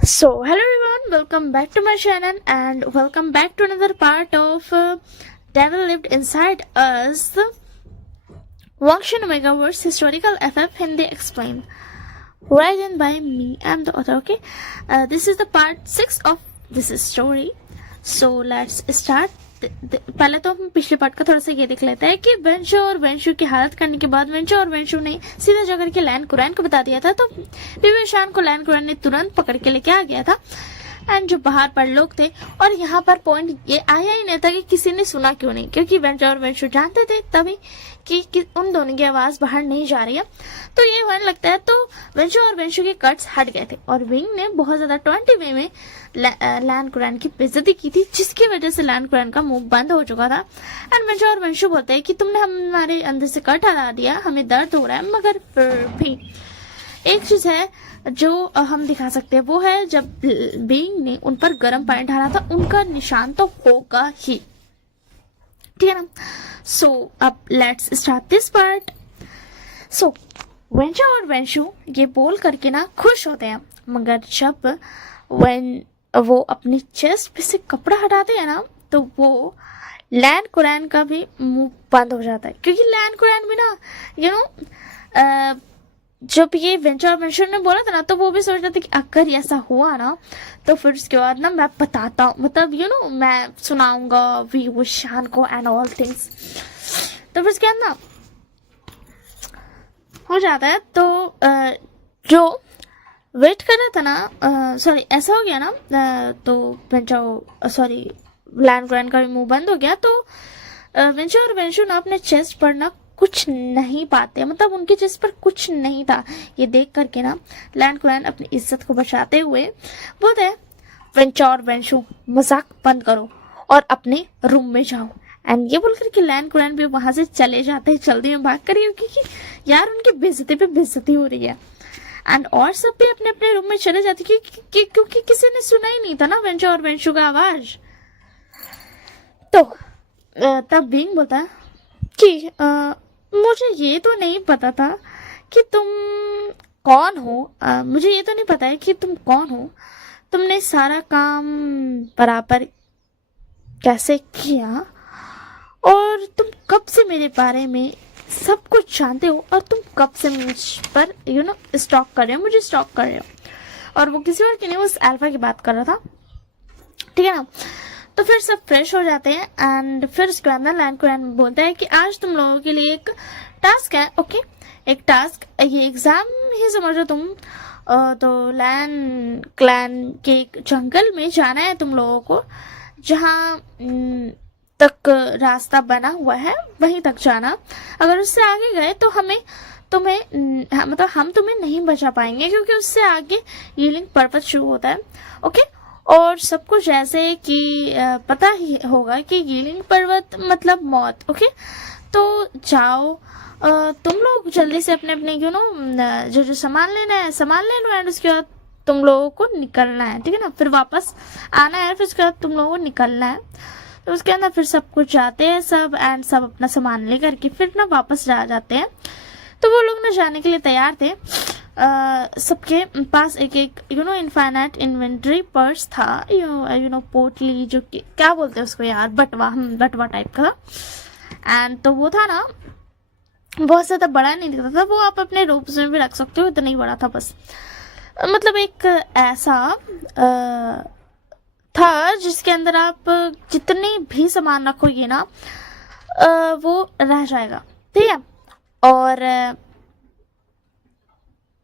So, hello everyone, welcome back to my channel and welcome back to another part of Devil Lived Inside Us, Wangshan Megaverse Historical FF Hindi Explained. Written by me, I'm the author, okay? This is the part 6 of this story. So, let's start. पहले तो हम पिछले part का थोड़ा सा ये देख लेते हैं कि वेंशु और वेंशु की हालत करने के बाद वेंशु और वेंशु ने सीधा जाकर के लैन कुरैन को बता दिया था। तो बीबी शान को लैन कुरैन ने तुरंत पकड़ के लेके आ गया था एंड जो बाहर पर लोग थे, और यहाँ पर पॉइंट ये आया ही नहीं था कि किसी ने सुना क्यों नहीं, क्योंकि वेंशु और वेंशु जानते थे तभी कि उन दोनों की आवाज बाहर नहीं जा रही है। तो ये होने लगता है। तो वेंशु और वेंशु के कट्स हट गए थे और विंग ने बहुत ज्यादा 20 वे में लैन कुरैन की बेइज्जती की थी, जिसकी वजह से लैन कुरैन का मुंह बंद हो चुका था। एंड वेंशु और वेंशु बोलते हैं कि तुमने हमारे अंदर से कट हटा दिया, हमें दर्द हो रहा है, मगर फिर भी एक चीज है जो हम दिखा सकते हैं, वो है जब बीइंग ने उन पर गर्म पानी डाला था, उनका निशान तो होगा ही, ठीक है ना। सो अब लेट्स स्टार्ट दिस पार्ट। सो वेंशु और वेंशु ये बोल करके ना खुश होते हैं, मगर जब वो अपनी चेस्ट पे से कपड़ा हटाते हैं ना, तो वो लैन कुरैन का भी मुंह बंद हो जाता है, क्योंकि लैन कुरैन भी ना जब ये वेंचर और वेंचर ने बोला था ना, तो वो भी सोच रहा था कि अगर ऐसा हुआ ना तो फिर उसके बाद ना मैं बताता हूँ, मतलब मैं सुनाऊंगा वी शान को एंड ऑल थिंग्स। तो फिर उसके बाद ना हो जाता है। तो जो वेट कर रहा था ना, सॉरी ऐसा हो गया ना, तो वेंचर सॉरी लैन कुरैन का भी मुंह बंद हो गया। तो वेंचर और वेंचर ना अपने चेस्ट पर ना कुछ नहीं पाते, मतलब उनके चेस्ट पर कुछ नहीं था। ये देख करके ना लैन कुरैन अपनी इज्जत को बचाते हुए बोलते हैं, वेंचर और वेंशु मजाक बंद करो और अपने रूम में जाओ। एंड ये बोलकर के लैन कुरैन भी वहां से चले जाते हैं, जल्दी में भाग कर, क्योंकि यार उनकी बेइज्जती पे बेइज्जती हो रही है। एंड और सब भी अपने अपने रूम में चले जाते क्योंकि किसी ने सुना ही नहीं था ना वेंचर और वेंशु का आवाज। तो तब बीइंग बोलता है कि मुझे ये तो नहीं पता था कि तुम कौन हो, मुझे ये तो नहीं पता है कि तुम कौन हो, तुमने सारा काम बराबर कैसे किया, और तुम कब से मेरे बारे में सब कुछ जानते हो, और तुम कब से मुझ पर स्टॉक कर रहे हो, मुझे स्टॉक कर रहे हो। और वो किसी और की नहीं, उस अल्फा की बात कर रहा था, ठीक है ना। तो फिर सब फ्रेश हो जाते हैं एंड फिर उसके बाद लैन कुरैन बोलता है कि आज तुम लोगों के लिए एक टास्क है, ओके, एक टास्क, ये एग्जाम ही समझो तुम। तो लैन क्लैन के एक जंगल में जाना है तुम लोगों को, जहाँ तक रास्ता बना हुआ है वहीं तक जाना। अगर उससे आगे गए तो मतलब हम तुम्हें नहीं बचा पाएंगे, क्योंकि उससे आगे हीलिंग पर्पस शुरू होता है, ओके। और सबको जैसे कि पता ही होगा कि हीलिंग पर्वत मतलब मौत, ओके। तो जाओ, तुम लोग जल्दी से अपने अपने जो सामान लेना है सामान ले लो, एंड उसके बाद तुम लोगों को निकलना है, ठीक है ना। फिर वापस आना है, फिर उसके बाद तुम लोगों को निकलना है। तो उसके अंदर फिर सब कुछ जाते हैं सब, एंड सब अपना सामान लेकर के फिर ना वापस जाते हैं। तो वो लोग ना जाने के लिए तैयार थे। सबके पास एक एक इनफाइनाइट इन्वेंटरी पर्स था, पोटली, जो कि क्या बोलते हैं उसको यार, बटवा टाइप का। एंड तो वो था ना बहुत ज्यादा बड़ा नहीं दिखता था, वो आप अपने रूम्स में भी रख सकते हो, इतना ही बड़ा था बस। मतलब एक ऐसा था जिसके अंदर आप जितने भी सामान रखोगे ना वो रह जाएगा, ठीक है। और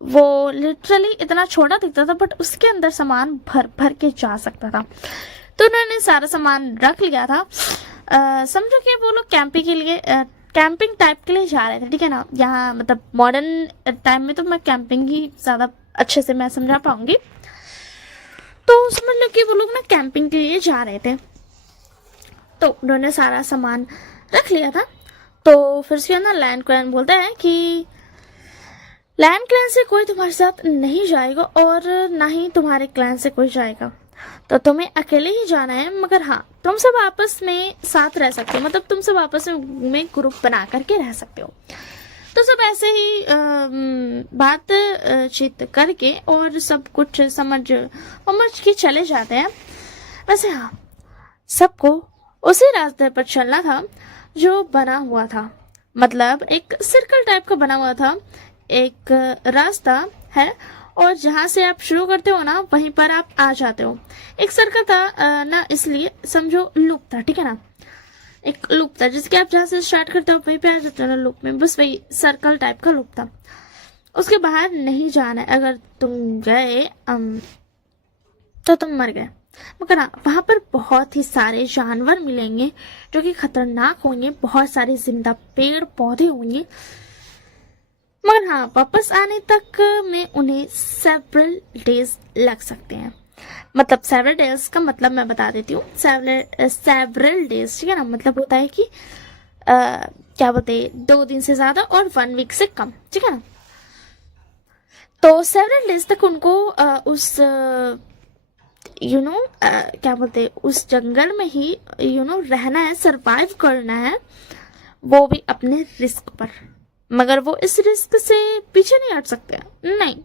वो लिटरली इतना छोटा दिखता था, बट उसके अंदर सामान भर भर के जा सकता था। तो उन्होंने सारा सामान रख लिया था। समझो कि वो लोग कैंपिंग टाइप के लिए जा रहे थे, ठीक है ना। यहाँ मतलब मॉडर्न टाइम में तो मैं कैंपिंग ही ज्यादा अच्छे से मैं समझा पाऊंगी। तो समझ लो कि वो लोग ना कैंपिंग के लिए जा रहे थे, तो उन्होंने सारा सामान रख लिया था। तो फिर उसके ना लैन कुरैन बोलता है कि लैन क्लैन से कोई तुम्हारे साथ नहीं जाएगा और ना ही तुम्हारे क्लैन से कोई जाएगा, तुम्हें अकेले ही जाना है। मगर हाँ, तुम सब आपस में साथ रह सकते हो, मतलब तुम सब आपस में ग्रुप बना करके रह सकते हो। तो सब ऐसे ही बातचीत करके और सब कुछ समझ के चले जाते हैं। वैसे हाँ, सबको उसी रास्ते पर चलना था जो बना हुआ था, मतलब एक सर्कल टाइप का बना हुआ था, एक रास्ता है और जहां से आप शुरू करते हो ना वहीं पर आप आ जाते हो। एक सर्कल था ना, इसलिए समझो लूप था, ठीक है ना, एक लूप था जिसके आप जहां से स्टार्ट करते हो वहीं पे आ जाते हो ना लूप में, बस वही सर्कल टाइप का लूप था। उसके बाहर नहीं जाना है, अगर तुम गए तो तुम मर गए। मगर हाँ, वहां पर बहुत ही सारे जानवर मिलेंगे जो कि खतरनाक होंगे, बहुत सारे जिंदा पेड़ पौधे होंगे, मगर हाँ वापस आने तक में उन्हें सेवरल डेज लग सकते हैं। मतलब सेवरल डेज का मतलब मैं बता देती हूँ, सेवरल डेज, ठीक है ना, मतलब होता है कि क्या बोलते हैं 2 दिन से ज्यादा और 1 वीक से कम, ठीक है ना। तो सेवरल डेज तक उनको उस क्या बोलते उस जंगल में ही रहना है, सरवाइव करना है, वो भी अपने रिस्क पर। मगर वो इस रिस्क से पीछे नहीं हट सकते, नहीं,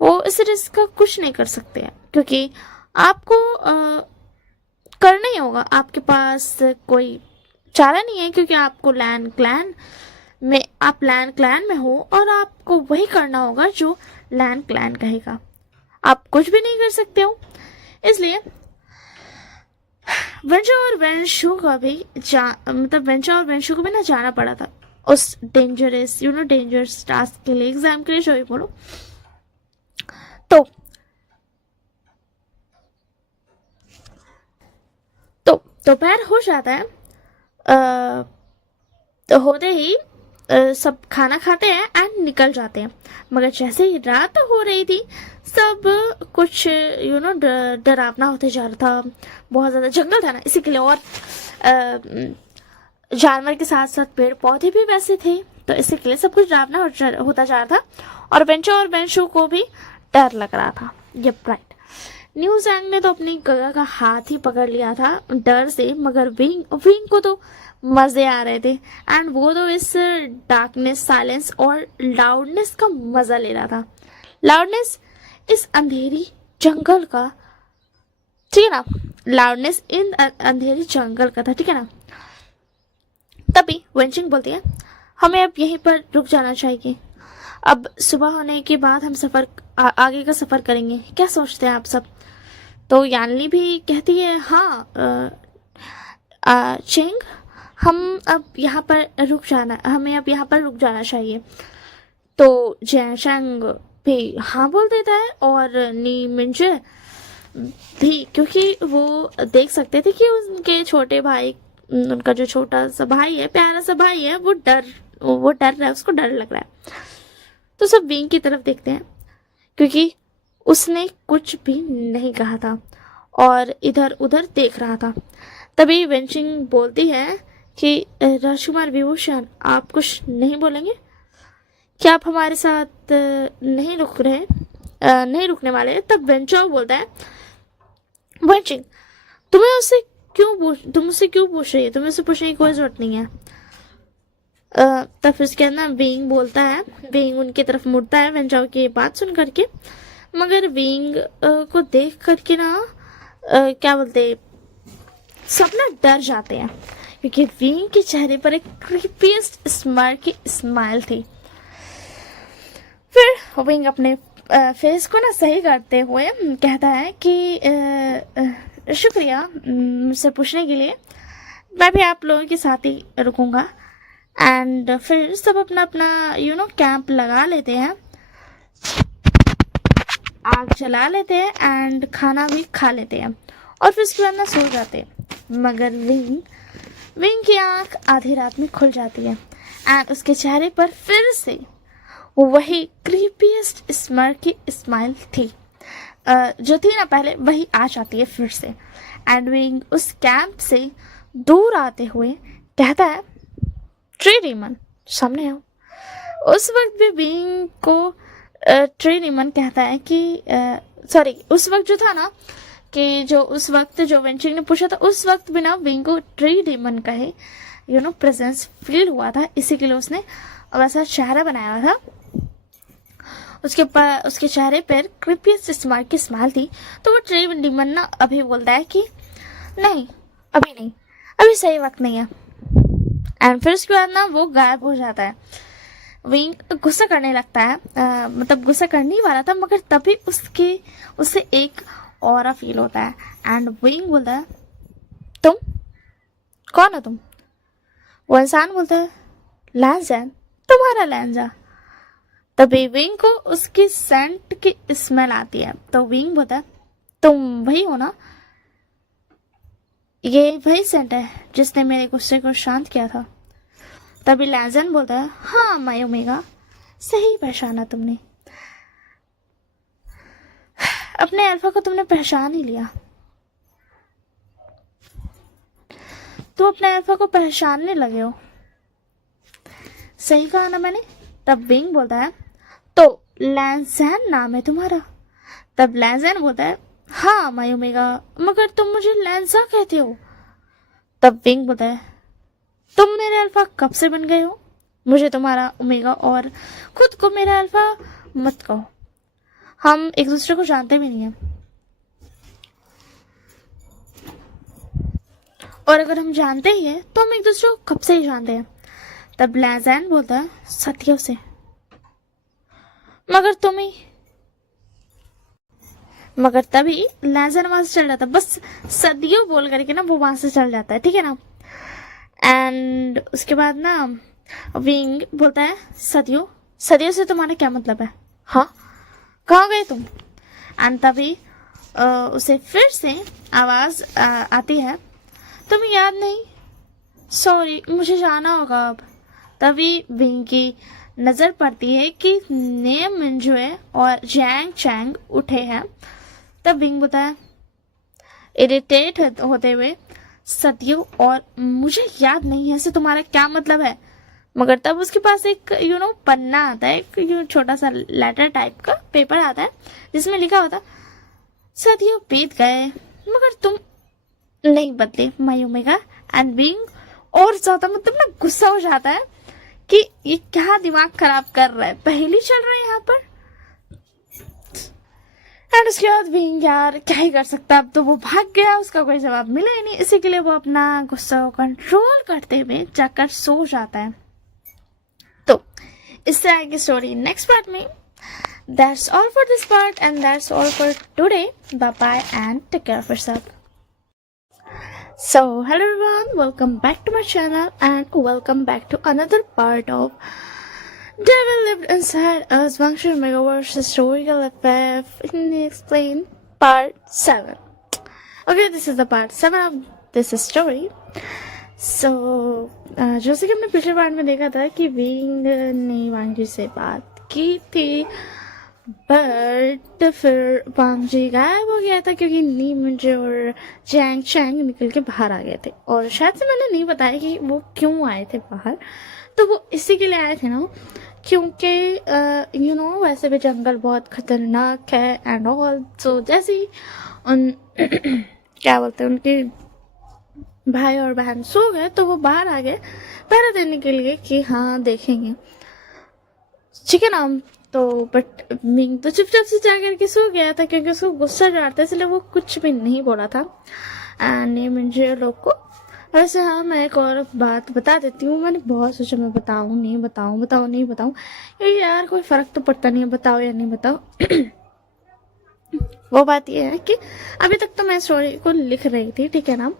वो इस रिस्क का कुछ नहीं कर सकते हैं, क्योंकि आपको करना ही होगा, आपके पास कोई चारा नहीं है, क्योंकि आपको लैंड क्लैन में हो और आपको वही करना होगा जो लैंड क्लैन कहेगा, आप कुछ भी नहीं कर सकते हो। इसलिए वेंचर और वेंशु को भी ना जाना पड़ा था उस डेंजरस टास्क के लिए, एग्जाम के लिए, जो भी बोलो। तो दोपहर हो जाता है, तो होते ही सब खाना खाते हैं एंड निकल जाते हैं। मगर जैसे ही रात हो रही थी, सब कुछ डरावना होते जा रहा था, बहुत ज्यादा जंगल था ना, इसी के लिए, और जानवर के साथ साथ पेड़ पौधे भी वैसे थे, तो इसी के लिए सब कुछ डरावना होता जा रहा था, और वेंचर और वेंशु को भी डर लग रहा था। ये राइट, न्यूज़ एंग ने तो अपनी गगा का हाथ ही पकड़ लिया था डर से, मगर विंग को तो मजे आ रहे थे, एंड वो तो इस डार्कनेस, साइलेंस और लाउडनेस का मजा ले रहा था। लाउडनेस इस अंधेरी जंगल का, ठीक है ना, लाउडनेस इन अंधेरी जंगल का था, ठीक है ना। तभी वेंचिंग बोलती है, हमें अब यहीं पर रुक जाना चाहिए, अब सुबह होने के बाद हम आगे का सफर करेंगे, क्या सोचते हैं आप सब। तो यानली भी कहती है, हाँ चेंग, हमें अब यहाँ पर रुक जाना चाहिए। तो जैशंग भी हाँ बोल देता है, और नी मिंजे भी, क्योंकि वो देख सकते थे कि उनके छोटे भाई, उनका जो छोटा सा भाई है, प्यारा सा भाई है, वो डर रहा है, उसको डर लग रहा है। तो सब विंग की तरफ देखते हैं, क्योंकि उसने कुछ भी नहीं कहा था और इधर उधर देख रहा था। तभी वेंचिंग बोलती है कि राजकुमार विभूषण, आप कुछ नहीं बोलेंगे क्या, आप हमारे साथ नहीं रुकने वाले। तब वेंचर बोलता है, वेंचिंग तुम उससे क्यों पूछ रही है, तुम्हें उससे पूछने की कोई जरूरत नहीं है। तब फिर उसके अंदर विंग बोलता है, विंग उनकी तरफ मुड़ता है वेंचर की बात सुन करके, मगर विंग को देख करके ना क्या बोलते, सब ना डर जाते हैं, क्योंकि विंग के चेहरे पर एक क्रीपीएस्ट स्माइल थी। फिर विंग अपने फेस को ना सही करते हुए कहता है कि शुक्रिया मुझसे पूछने के लिए, मैं भी आप लोगों के साथ ही रुकूंगा। एंड फिर सब अपना कैंप लगा लेते हैं, आग जला लेते हैं एंड खाना भी खा लेते हैं, और फिर उसके बाद ना सो जाते हैं। मगर विंग की आंख आधी रात में खुल जाती है, एंड उसके चेहरे पर फिर से वही क्रीपीएस्ट स्माइल थी, जो थी ना पहले, वही आ जाती है फिर से। एंड विंग उस कैंप से दूर आते हुए कहता है, ट्री डीमन सामने आओ। उस वक्त भी विंग को ट्री डीमन कहता है कि उस वक्त जो था ना, कि जो वेंचिंग ने पूछा था, उस वक्त भी ना विंग को ट्री डीमन कहे प्रेजेंस फील हुआ था, इसी के लिए उसने वैसा चेहरा बनाया हुआ था, उसके चेहरे पर क्रिपियस स्माइल की स्माइल थी। तो वो ट्री डिमन ना अभी बोलता है कि नहीं, अभी नहीं, अभी सही वक्त नहीं है। एंड फिर उसके बाद ना वो गायब हो जाता है। विंग गुस्सा करने लगता है, मतलब गुस्सा करने ही वाला था, मगर तभी उससे एक ऑरा फील होता है। एंड विंग बोलता है, तुम कौन हो तुम? वो इंसान बोलता है, लैंजन, तुम्हारा लैंजा। तभी विंग को उसकी सेंट की स्मेल आती है। तो विंग बोलता है, तुम वही हो ना? ये वही सेंट है जिसने मेरे गुस्से को शांत किया था। तभी लैंजन बोलता है, हाँ माय ओमेगा, सही पहचाना तुमने। अपने अल्फा को तुमने पहचान ही लिया। तुम अपने अल्फा को पहचानने लगे हो। सही कहा ना मैंने? तब विंग बोलता है, तो लैंजन नाम है तुम्हारा? तब लैंजन बोलता है, हाँ माय ओमेगा, मगर तुम मुझे लैंजा कहते हो। तब विंग बोलता है, तुम मेरे अल्फा कब से बन गए हो? मुझे तुम्हारा ओमेगा और खुद को मेरा अल्फा मत कहो, हम एक दूसरे को जानते भी नहीं हैं। और अगर हम जानते ही हैं तो हम एक दूसरे को कब से ही जानते हैं। तब लैंजन बोलता है, सदियों से। मगर तभी लैंजन वहां से चल जाता है। बस सदियों बोल करके ना वो वहां से चल जाता है, ठीक है ना। एंड उसके बाद ना विंग बोलता है, सदियों से तुम्हारा क्या मतलब है? हाँ, कहाँ गए तुम? एंड तभी उसे फिर से आवाज आती है, तुम्हें याद नहीं? सॉरी, मुझे जाना होगा अब। तभी विंग की नजर पड़ती है कि नेम मिंजुए और जैंग चैंग उठे हैं। तब विंग बोलता है, इरिटेट होते हुए, सदियों और मुझे याद नहीं है से तुम्हारा क्या मतलब है? मगर तब उसके पास एक पन्ना आता है, एक छोटा सा लेटर टाइप का पेपर आता है जिसमें लिखा होता, सदियों बीत गए मगर तुम नहीं बदले माय ओमेगा। एंड विंग और ज्यादा मतलब ना गुस्सा हो जाता है कि ये क्या दिमाग खराब कर रहा है, पहेली चल रहा है यहाँ पर। एंड उसके बाद विंग यार क्या ही कर सकता, अब तो वो भाग गया, उसका कोई जवाब मिला ही नहीं। इसी के लिए वो अपना गुस्सा को कंट्रोल करते हुए जाकर सो जाता है। तो इस तरह की स्टोरी नेक्स्ट पार्ट में। That's all for this part and that's all for today. Bye bye and take care of yourself. So hello everyone, welcome back to my channel and welcome back to another part of Devil Lived Inside Us Vangshan Megaverse Historical FF Explained Part 7. Okay, this is the part 7 of this story. So जैसे कि हमने पिछले part में देखा था कि wing ने वांगजी से बात की थी, बट फिर वांगजी गायब हो गया था क्योंकि नी मुझे और जैंग चैंग निकल के बाहर आ गए थे। और शायद से मैंने नहीं बताया कि वो क्यों आए थे बाहर। तो वो इसी के लिए आए थे ना, क्योंकि वैसे भी जंगल बहुत खतरनाक है एंड ऑल। सो जैसे ही उन क्या बोलते हैं, उनके भाई और बहन सो गए तो वो बाहर आ गए पहरा देने के लिए कि हाँ देखेंगे, ठीक है ना। तो बट मिंग तो चुपचाप से जा करके सो गया था क्योंकि उसको गुस्सा चढ़ता, इसलिए वो कुछ भी नहीं बोला था मुझे लोग को। वैसे हाँ, मैं एक और बात बता देती हूँ। मैंने बहुत सोचा मैं बताऊँ नहीं बताऊँ, ये यार कोई फर्क तो पड़ता नहीं है बताओ या नहीं बताओ। वो बात ये है कि अभी तक तो मैं स्टोरी को लिख रही थी, ठीक है ना,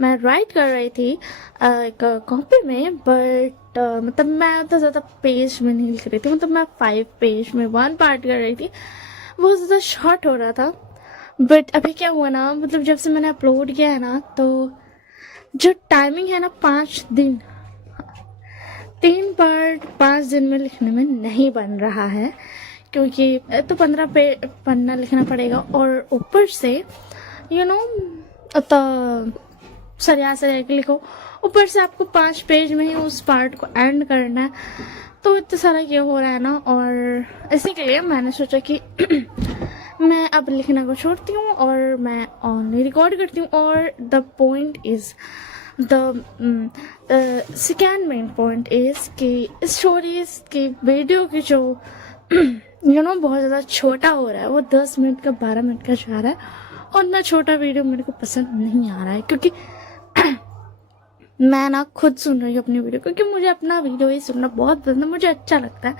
मैं राइट कर रही थी एक कॉपी में, बट मतलब मैं तो ज़्यादा पेज में नहीं लिख रही थी, मतलब मैं 5 पेज में 1 पार्ट कर रही थी, बहुत ज़्यादा शॉर्ट हो रहा था। बट अभी क्या हुआ ना, मतलब जब से मैंने अपलोड किया है ना, तो जो टाइमिंग है ना 5 दिन, 3 पार्ट 5 दिन में लिखने में नहीं बन रहा है, क्योंकि तो 15 पन्ना लिखना पड़ेगा और ऊपर से तो सरिया लिखो, ऊपर से आपको 5 पेज में ही उस पार्ट को एंड करना है। तो इतना सारा ये हो रहा है ना, और इसी के लिए मैंने सोचा कि मैं अब लिखना को छोड़ती हूँ और मैं ऑनली रिकॉर्ड करती हूँ। और the point is the second main point is कि स्टोरीज की वीडियो की जो बहुत ज़्यादा छोटा हो रहा है, वो 10 मिनट का 12 मिनट का जा रहा है, और ना छोटा वीडियो मेरे को पसंद नहीं आ रहा है, क्योंकि मैं ना खुद सुन रही हूँ अपनी वीडियो, क्योंकि मुझे अपना वीडियो ही सुनना बहुत पसंद है, मुझे अच्छा लगता है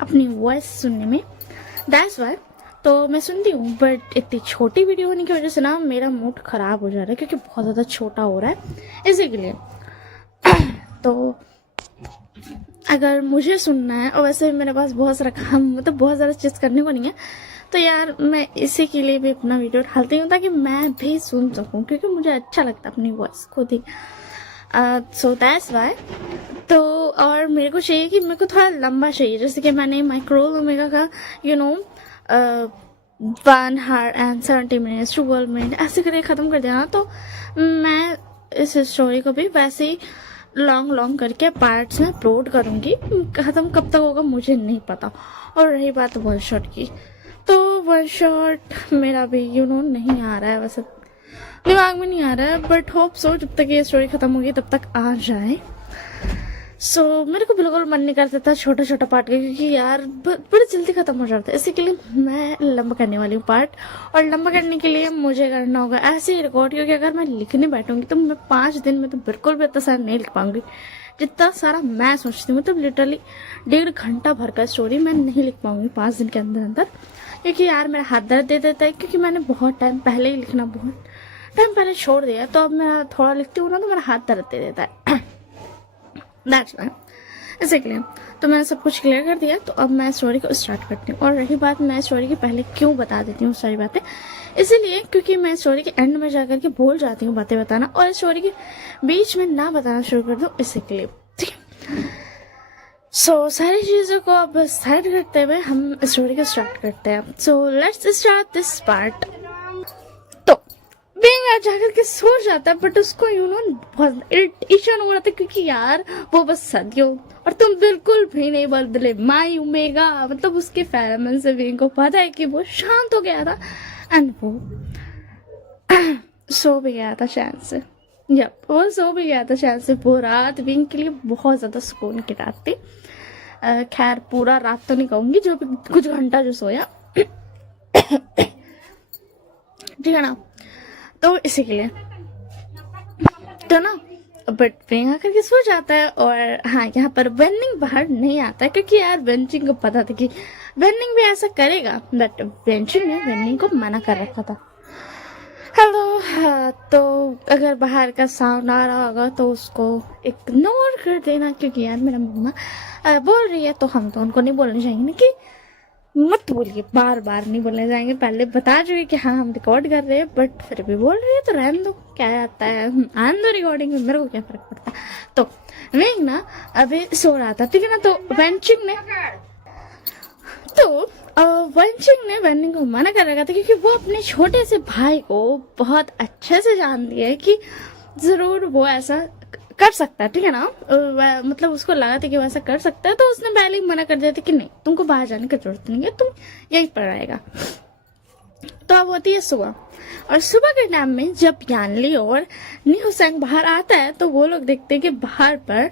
अपनी वॉइस सुनने में, दैट्स वाई तो मैं सुनती हूँ। बट इतनी छोटी वीडियो होने की वजह से ना मेरा मूड ख़राब हो जा रहा है, क्योंकि बहुत ज़्यादा छोटा हो रहा है इसी के लिए। तो अगर मुझे सुनना है, और वैसे मेरे पास बहुत सारा काम, मतलब बहुत ज़्यादा चीज़ करने को नहीं है, तो यार मैं इसी के लिए भी अपना वीडियो डालती हूँ, ताकि मैं भी सुन सकूँ, क्योंकि मुझे अच्छा लगता है अपनी वॉइस खुद ही। So that's why. तो और मेरे को चाहिए कि मेरे को थोड़ा लंबा चाहिए, जैसे कि मैंने माइक्रो ओमेगा का 1 hour and 70 minutes to 12 minutes ऐसे करके ख़त्म कर दिया ना, तो मैं इस स्टोरी को भी वैसे ही लॉन्ग करके पार्ट्स में अपलोड करूँगी। ख़त्म कब तक होगा मुझे नहीं पता। और रही बात वन शॉट की, तो वन शॉट मेरा भी नहीं आ रहा है, वैसे दिमाग में नहीं आ रहा है, बट होप सो जब तक ये स्टोरी ख़त्म होगी तब तक आ जाए। सो मेरे को बिल्कुल मन नहीं करता था छोटा छोटा पार्ट का, क्योंकि यार बड़ी जल्दी ख़त्म हो जाता है, इसी के लिए मैं लंबा करने वाली हूँ पार्ट। और लंबा करने के लिए मुझे करना होगा ऐसे ही रिकॉर्ड, क्योंकि अगर मैं लिखने बैठूंगी तो मैं 5 दिन में तो बिल्कुल भी इतना सारा नहीं लिख पाऊंगी जितना सारा मैं सोचती हूँ। मतलब लिटरली 1.5 घंटा भर का स्टोरी मैं नहीं लिख पाऊंगी 5 दिन के अंदर, क्योंकि यार मेरा हाथ दर्द दे देता है, क्योंकि मैंने बहुत टाइम पहले ही लिखना बहुत टाइम पहले छोड़ दिया, तो अब मैं थोड़ा लिखती हूँ ना तो मेरा हाथ दर्द दे देता है। दैट्स वाई, इसी के लिए तो मैंने सब कुछ क्लियर कर दिया। तो अब मैं स्टोरी को स्टार्ट करती हूँ। और रही बात, मैं स्टोरी के पहले क्यों बता देती हूँ सारी बातें, इसीलिए क्योंकि मैं स्टोरी के एंड में जाकर के भूल जाती हूँ बातें बताना, और स्टोरी के बीच में ना बताना शुरू कर दूँ, इसी के लिए, ठीक है। सो सारी चीज़ों को अब साइड करते हुए हम स्टोरी को स्टार्ट करते हैं। So let's start this part. तो बेंगा जाकर के सो जाता है, बट उसको बहुत इरिटेशन हो रहा था, क्योंकि यार वो बस सदियों और तुम बिल्कुल भी नहीं बदले माई उमेगा, मतलब उसके फेरोमोन से बेंग को पता है कि वो शांत हो गया था, एंड वो सो भी गया था चैन से। वो सो भी गया था चैन से। वो रात बेंग के लिए बहुत ज्यादा सुकून की रात थी। खैर पूरा रात तो नहीं कहूंगी, जो भी कुछ घंटा जो सोया, ठीक है ना। तो इसी के लिए तो ना बट प्रियंका करके सो जाता है। और हाँ, यहाँ पर वेनिंग बाहर नहीं आता है, क्योंकि यार वेंचिंग को पता था कि वेनिंग भी ऐसा करेगा, बट वेंचिंग ने वेनिंग को मना कर रखा था। हेलो, हाँ, तो अगर बाहर का साउंड आ रहा होगा तो उसको इग्नोर कर देना, क्योंकि यार मेरा मम्मा बोल रही है, तो हम तो उनको नहीं बोलने चाहिए कि मत बोलिए, बार बार नहीं बोलने जाएंगे। पहले बता चुके कि हाँ हम रिकॉर्ड कर रहे हैं, बट फिर भी बोल रही है तो रहने दो, क्या आता है, आने दो रिकॉर्डिंग में, मेरे को क्या फर्क पड़ता है। तो वेंग ना अभी सो रहा था, ठीक है ना। तो वेंचिंग ने वेनिंग को मना कर रखा था, क्योंकि वो अपने छोटे से भाई को बहुत अच्छे से जानती है कि जरूर वो ऐसा कर सकता है, ठीक है ना। मतलब उसको लगा था कि वो ऐसा कर सकता है, तो उसने पहले ही मना कर दिया था कि नहीं, तुमको बाहर जाने की जरूरत नहीं है, तुम यहीं पर रहेगा। तो अब होती है सुबह, और सुबह के टाइम में जब यानली और नी हुसैन बाहर आता है, तो वो लोग देखते हैं कि बाहर पर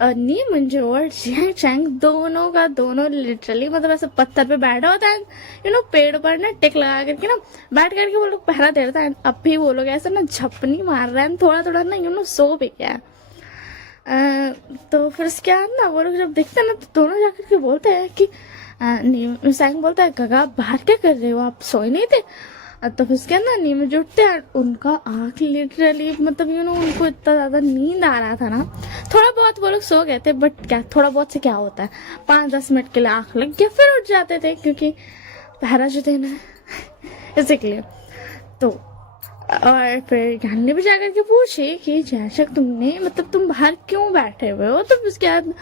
नी मंजू और जिया चैंग दोनों का दोनों लिटरली मतलब ऐसे पत्थर पे बैठा होता है, पेड़ पर ना टिक लगा करके ना बैठ करके वो लोग पहरा दे रहा है। अब भी वो लोग ऐसा ना झपनी मार रहे हैं, थोड़ा थोड़ा ना सो भी गया। तो फिर उसके बाद ना वो लोग जब देखते हैं ना, तो दोनों जाकर के बोलते हैं कि सैंग बोलता है, गगा बाहर क्या कर रहे हो, आप सोए नहीं थे। तो फिर उसके अंदर नींद में जुटते हैं, उनका आँख लिटरली मतलब उनको इतना ज़्यादा नींद आ रहा था ना, थोड़ा बहुत वो लोग सो गए थे, बट क्या थोड़ा बहुत से क्या होता है, 5-10 मिनट के लिए आँख लग गया, फिर उठ जाते थे, क्योंकि पहरा जो देना है इसी के लिए। तो और फिर जानने भी जाकर के पूछे कि जयचक तुमने मतलब तुम बाहर क्यों बैठे हुए हो। तो उसके बाद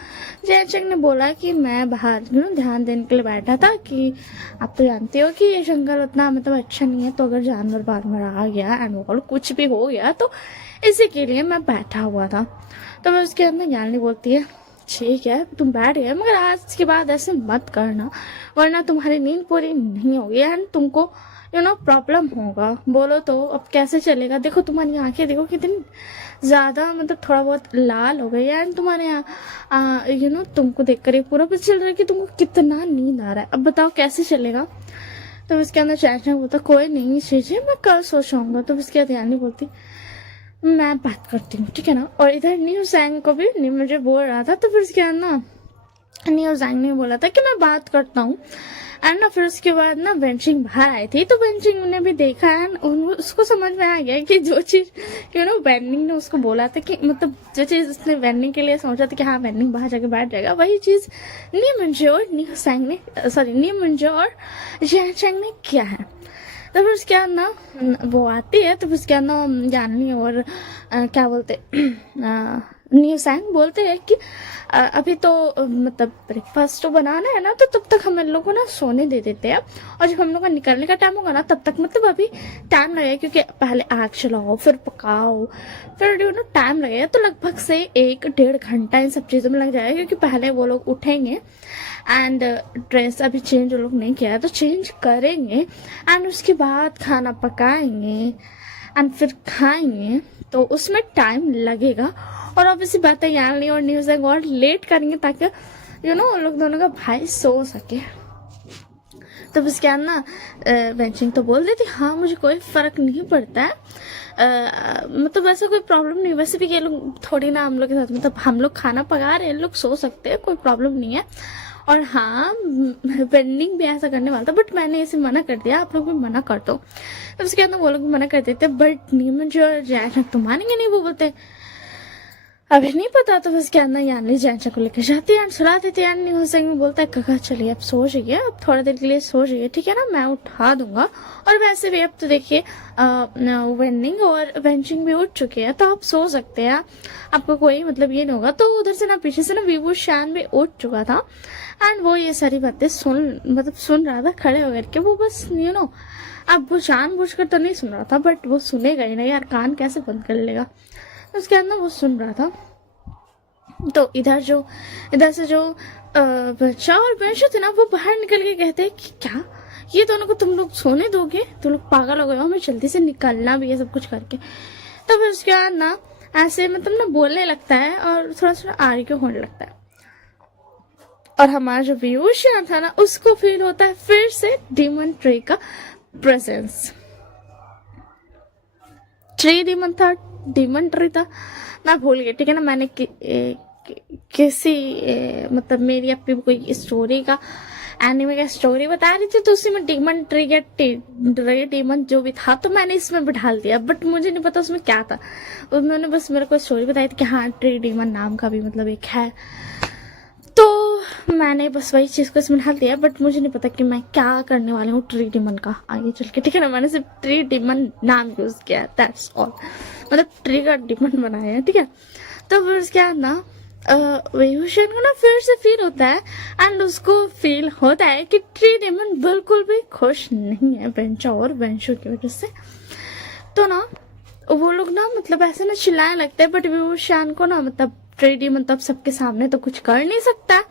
जयचक ने बोला कि मैं बाहर ध्यान देने के लिए बैठा था, कि आप तो जानते हो कि ये जंगल उतना मतलब अच्छा नहीं है, तो अगर जानवर बार में आ गया एंड वो कुछ भी हो गया तो इसी के लिए मैं बैठा हुआ था। तो मैं उसके अंदर जाननी बोलती है, ठीक है तुम बैठ गए, मगर आज के बाद ऐसे मत करना, वरना तुम्हारी नींद पूरी नहीं होगी एंड तुमको प्रॉब्लम होगा। बोलो तो अब कैसे चलेगा? देखो तुम्हारी आंखें देखो कितनी ज़्यादा मतलब थोड़ा बहुत लाल हो गई है, एंड तुम्हारे यहाँ तुमको देख कर ये पूरा पता चल रहा है कि तुमको कितना नींद आ रहा है। अब बताओ कैसे चलेगा? तो इसके अंदर चैन बोलता कोई नहीं चीजें मैं कल सोचाऊंगा। तो इसके बाद यानी बोलती मैं बात करती हूँ, ठीक है ना। और इधर न्यू सैंग को भी न्यू मुझे बोल रहा था, तो फिर उसके बाद ना न्यू सैंग ने बोला था कि मैं बात करता हूँ। एंड ना फिर उसके बाद ना वेंचिंग बाहर आई थी, तो वेंचिंग ने भी देखा एंड उसको समझ में आ गया कि जो चीज वेंडिंग ने उसको बोला था कि मतलब जो चीज उसने वेंडिंग के लिए सोचा था कि हाँ वेंडिंग बाहर जाके बैठ जाएगा, वही चीज न्यू मुंजे और न्यू सैंग ने न्यू मुंजे और जैन चैंग ने किया है। तो फिर उसके बाद ना वो आती है, तो फिर उसके बाद ना जाननी और क्या बोलते न्यू सैंग बोलते हैं कि अभी तो मतलब ब्रेकफास्ट तो बनाना है ना, तो तब तक हम इन लोगों को ना सोने दे देते हैं, और जब हम लोग का निकलने का टाइम होगा ना तब तक मतलब अभी टाइम लगेगा, क्योंकि पहले आग चलाओ फिर पकाओ फिर टाइम लगेगा, तो लगभग से 1-1.5 घंटा इन सब चीज़ों में लग जाएगा, क्योंकि पहले वो लोग उठेंगे एंड ड्रेस अभी चेंज वो लोग नहीं किया है तो चेंज करेंगे, एंड उसके बाद खाना पकाएंगे एंड फिर खाएंगे, तो उसमें टाइम लगेगा। और ऑब्वियसली बात है यानी और न्यूज़ और लेट करेंगे ताकि उन लोग दोनों का भाई सो सके। तो उसके बाद ना बेंचिंग तो बोल देती हाँ मुझे कोई फर्क नहीं पड़ता है, मतलब वैसे कोई प्रॉब्लम नहीं, वैसे भी ये लोग थोड़ी ना हम लोग के साथ मतलब हम लोग खाना पका रहे हैं, लोग सो सकते हैं, कोई प्रॉब्लम नहीं है। और हाँ वेंडिंग भी ऐसा करने वाला था, बट मैंने इसे मना कर दिया, आप लोग भी मना कर दो। तो उसके बाद वो लोग मना कर देते, बट नीमन जो जैन तो मानेंगे नहीं, वो बोलते अभी नहीं पता। तो बस क्या ना यानी जैनचा को लेकर जाती है, सुला देती है, न्यू सैंग में बोलता है काका चलिए अब सो जाइए, अब थोड़ा देर के लिए सो जाइए, ठीक है ना, मैं उठा दूंगा। और वैसे भी अब तो देखिए वेंडिंग और वेंचिंग भी उठ चुके हैं, तो आप सो सकते हैं, आपको कोई मतलब ये नहीं होगा। तो उधर से ना पीछे से ना वीवू शान भी उठ चुका था, एंड वो ये सारी बातें सुन रहा था खड़े होकर के। वो बस अब वो जानबूझकर तो नहीं सुन रहा था, बट वो सुनेगा ही नहीं यार, कान कैसे बंद कर लेगा। उसके बाद ना वो सुन रहा था, तो इधर से जो बच्चा और बेंशु थे ना, वो बाहर निकल के कहते हैं कि क्या ये दोनों को तुम लोग सोने दोगे, तुम लोग पागल हो गए हो, हमें जल्दी से निकलना भी है सब कुछ करके। तो फिर उसके बाद ना ऐसे मतलब ना बोलने लगता है और थोड़ा थोड़ा आर्ग्यू होने लगता है, और हमारा जो व्यूशियन था ना उसको फील होता है फिर से डीमन ट्री का प्रेजेंस। ट्री डीमन था, डीमन ट्री था, मैं भूल गई, ठीक है ना। मैंने किसी मतलब मेरी अपनी कोई स्टोरी का एनिमे का स्टोरी बता रही थी, तो उसी में डीमन ट्री या डीमन जो भी था तो मैंने इसमें बिठा दिया, बट मुझे नहीं पता उसमें क्या था। उन्होंने बस मेरे को स्टोरी बताई थी कि हाँ ट्री डीमन नाम का भी मतलब एक है, तो मैंने बस वही चीज़ को इसमें डाल दिया, बट मुझे नहीं पता कि मैं क्या करने वाली हूँ ट्री डीमन का आगे चल के, ठीक है ना। मैंने सिर्फ ट्री डीमन नाम यूज़ किया, दैट्स ऑल, मतलब ट्री का डीमन बनाया है, ठीक है। तो फिर उसके बाद ना विभूषण को ना फिर से फील होता है, एंड उसको फील होता है कि ट्री डीमन बिल्कुल भी खुश नहीं है बेंचा और बेंशु की वजह से। तो ना वो लोग ना मतलब ऐसे ना चिल्लाने लगते हैं, बट विभूषण को ना मतलब ट्री डीमन तो अब सबके सामने तो कुछ कर नहीं सकता,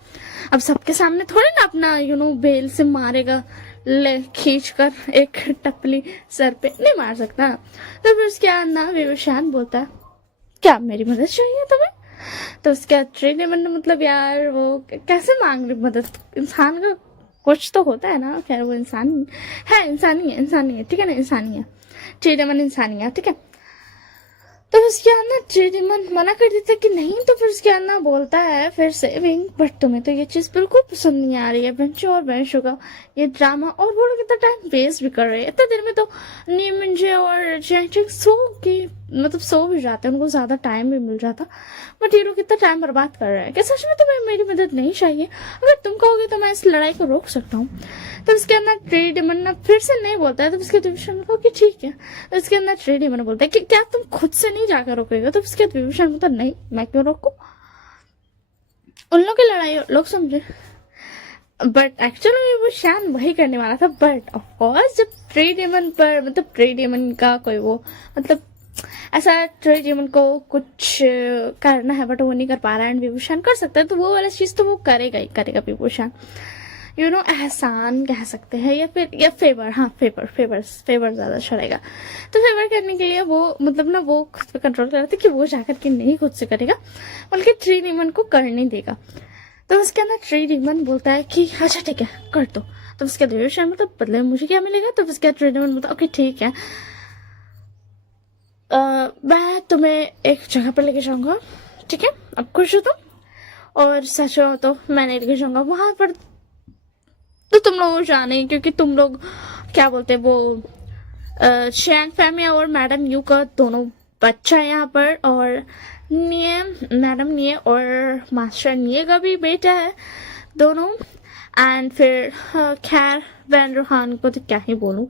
अब सबके सामने थोड़ी ना अपना बेल से मारेगा, ले खींच कर एक टपली सर पे नहीं मार सकता। तो फिर उसके बाद ना विभूषण बोलता है क्या मेरी मदद चाहिए तुम्हें? तो उसके बाद ट्री डीमन मतलब यार वो कैसे मांग रही मदद, इंसान का कुछ तो होता है ना, खैर वो इंसान है, इंसानी है, ठीक है ना, इंसानी है, ट्री डीमन इंसानी है, ठीक है। तो उसके बाद ना ट्री डीमन मना कर देता कि नहीं, तो फिर उसके बाद ना बोलता है फिर से विंग बट तुम्हें तो ये चीज़ बिल्कुल पसंद नहीं आ रही है बेंचो और बेंशो का ये ड्रामा, और वो लोग इतना टाइम वेस्ट भी कर रहे हैं, इतने देर में तो नीमिंजे और जैंगचेंग सो भी जाते हैं, उनको ज़्यादा टाइम भी मिल जाता, बट ये लोग इतना टाइम बर्बाद कर रहे हैं। क्या सच में तुम्हें मेरी मदद नहीं चाहिए? अगर तुम कहोगे तो मैं इस लड़ाई को रोक सकता हूँ। तो उसके अंदर ट्री डीमन ना फिर से नहीं बोलता है, तो उसके विभूषण को कि ठीक है। तो उसके अंदर ट्री डीमन बोलता है कि क्या तुम खुद से नहीं जाकर रोकेगा? तो उसके विभूषण को तो नहीं, मैं क्यों रोकूं, उन लोग की लड़ाई लोग समझे, बट एक्चुअली वो शान वही करने वाला था। बट ऑफकोर्स जब ट्री डीमन पर मतलब ट्री डीमन का कोई वो मतलब ऐसा ट्री डीमन को कुछ करना है बट वो नहीं कर पा रहा है, एंड विभूषण कर सकता है, तो वो वाला चीज़ तो वो करेगा ही करेगा विभूषण, एहसान कह सकते हैं, या फेवर, हाँ फेवर ज्यादा अच्छा रहेगा। तो फेवर करने के लिए वो मतलब ना वो खुद पे कंट्रोल कर रहा था कि वो जाकर के नहीं खुद से करेगा, बल्कि ट्री रीमन को करने देगा। तो उसके अंदर ट्री रीमन बोलता है कि अच्छा ठीक है कर दो। तो उसके बाद मतलब बदले में मुझे क्या मिलेगा? तो उसके बाद ट्री रीमन बोलता है ओके ठीक है, मैं तुम्हें एक जगह पर लेके जाऊंगा, ठीक है, अब खुश हो तुम? और सच हो तो मैं नहीं लेके जाऊंगा वहां पर, तो तुम लोग जाने, क्योंकि तुम लोग क्या बोलते वो शैन फैमिया और मैडम यू का दोनों बच्चा है यहाँ पर, और निये, मैडम निये और मास्टर निये का भी बेटा है दोनों। एंड फिर खैर वैन रोहान को तो क्या ही बोलूं,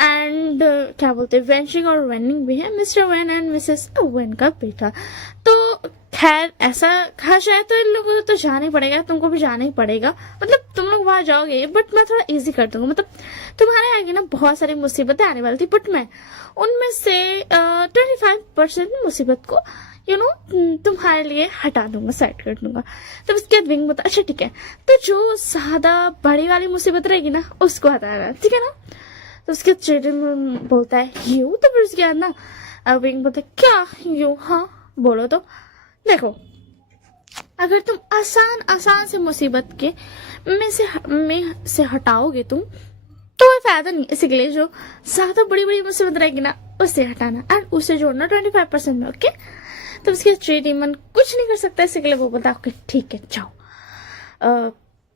एंड क्या बोलते वेंशिंग और वेनिंग भी है, mister when and Mrs when का बेटा। तो खैर ऐसा कहा जाए तो इन लोगों को तो जाना ही पड़ेगा, तुमको भी जाना ही पड़ेगा, मतलब तुम लोग वहां जाओगे, बट मैं थोड़ा इजी कर दूंगा, मतलब तुम्हारे आगे ना बहुत सारी मुसीबतें आने वाली थी, बट मैं उनमें से 25% मुसीबत को तुम्हारे लिए हटा दूंगा, साइड कर दूंगा। तो उसके बाद विंग बोलता अच्छा ठीक है, तो जो ज्यादा बड़ी वाली मुसीबत रहेगी ना उसको हटाना, ठीक है ना? तो उसके चिल्ड्रन बोलता है यू, तो फिर उसके बाद ना विंग बोलता है क्या यू? हाँ बोलो। तो देखो, अगर तुम आसान से मुसीबत के में से हटाओगे तुम, तो कोई फायदा नहीं, इसीलिए जो ज्यादा बड़ी मुसीबत रहेगी ना उससे हटाना एंड उसे जोड़ना 25% में, ओके? तो उसके ट्री डीमन कुछ नहीं कर सकता, इसी के लिए वो बोलता ओके ठीक है जाओ,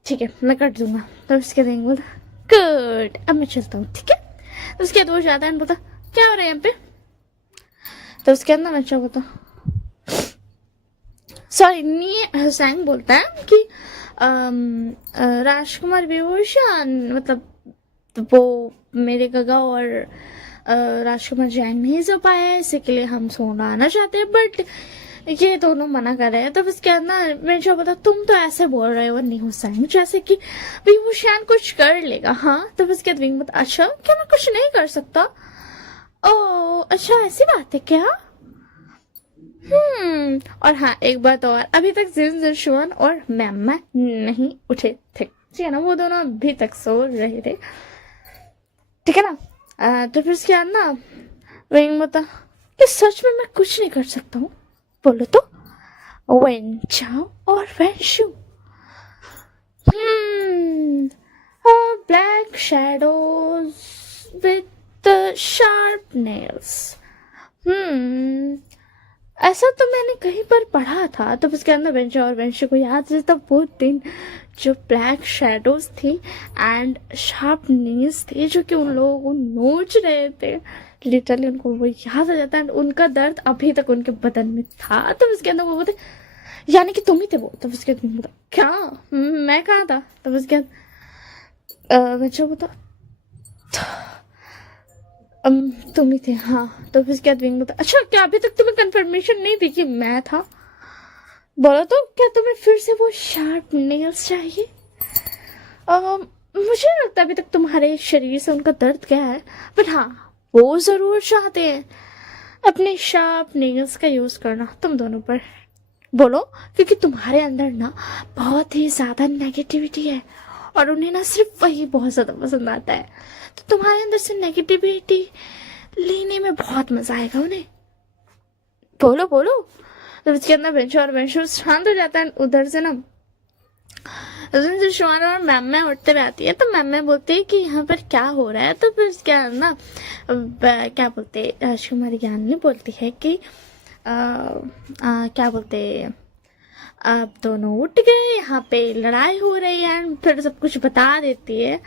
ठीक है मैं कर दूंगा। तो उसके दिन बोलता गुड, अब मैं चलता हूँ, ठीक है? तो उसके बाद वो जाता है बोलता क्या हो रहा है यहाँ पे? तो उसके अंदर मैं बोलता सॉरी नी हुसैन बोलता है कि राजकुमार विभूषण, मतलब वो मेरे गगा और राजकुमार जैन नहीं सो पाया है, इसी के लिए हम सोना आना चाहते हैं, बट ये दोनों मना कर रहे हैं। तो उसके अंदर मैं जो बता तुम तो ऐसे बोल रहे हो नहीं हुसैन जैसे कि विभूषण कुछ कर लेगा। हाँ, तो उसके बाद विंग बता अच्छा क्या मैं कुछ नहीं कर सकता? ओ अच्छा ऐसी बात है क्या? और हाँ एक बात और, अभी तक जिन शुअन और मैमा नहीं उठे थे, ठीक है ना? वो दोनों अभी तक सो रहे थे, ठीक है ना? तो फिर उसके बाद ना विंग बता कि सच में मैं कुछ नहीं कर सकता हूँ, बोलो तो वेन चाओ और when shoe. Black shadows with sharp nails. ऐसा तो मैंने कहीं पर पढ़ा था। तो उसके अंदर वेंचर और वेंशु को याद से तब वो दिन जो ब्लैक शैडोज थी एंड शार्प नीज थे जो कि उन लोगों को नोच रहे थे, लिटरली उनको वो याद आ जाता है, और उनका दर्द अभी तक उनके बदन में था। तो उसके अंदर वो बोलते यानी कि तुम ही थे वो। तो उसके बाद बोला क्या मैं कहाँ था? तो उसके बाद वेंचर बोलता तुम ही थे। हाँ, तो फिर उसके बाद विंग बोलता अच्छा क्या अभी तक तुम्हें कंफर्मेशन नहीं दी कि मैं था? बोलो तो क्या तुम्हें फिर से वो शार्प नेल्स चाहिए? मुझे नहीं लगता अभी तक तुम्हारे शरीर से उनका दर्द गया है, बट हाँ वो जरूर चाहते हैं अपने शार्प नेल्स का यूज करना तुम दोनों पर। बोलो, क्योंकि तुम्हारे अंदर ना बहुत ही ज्यादा नेगेटिविटी है और उन्हें ना सिर्फ वही बहुत ज्यादा पसंद आता है, तो तुम्हारे अंदर से नेगेटिविटी लेने में बहुत मजा आएगा उन्हें। बोलो बोलो। तो उसके अंदर वेंचर और वेंचर शांत हो जाता है। उधर से ना शुआन और मैम उठते हुए आती है, तो मैम बोलती है कि यहाँ पर क्या हो रहा है? तो फिर क्या ना क्या बोलते राजकुमारी ज्ञानी बोलती है कि क्या बोलते अब दोनों उठ गए, यहाँ पे लड़ाई हो रही है, एंड फिर सब कुछ बता देती है।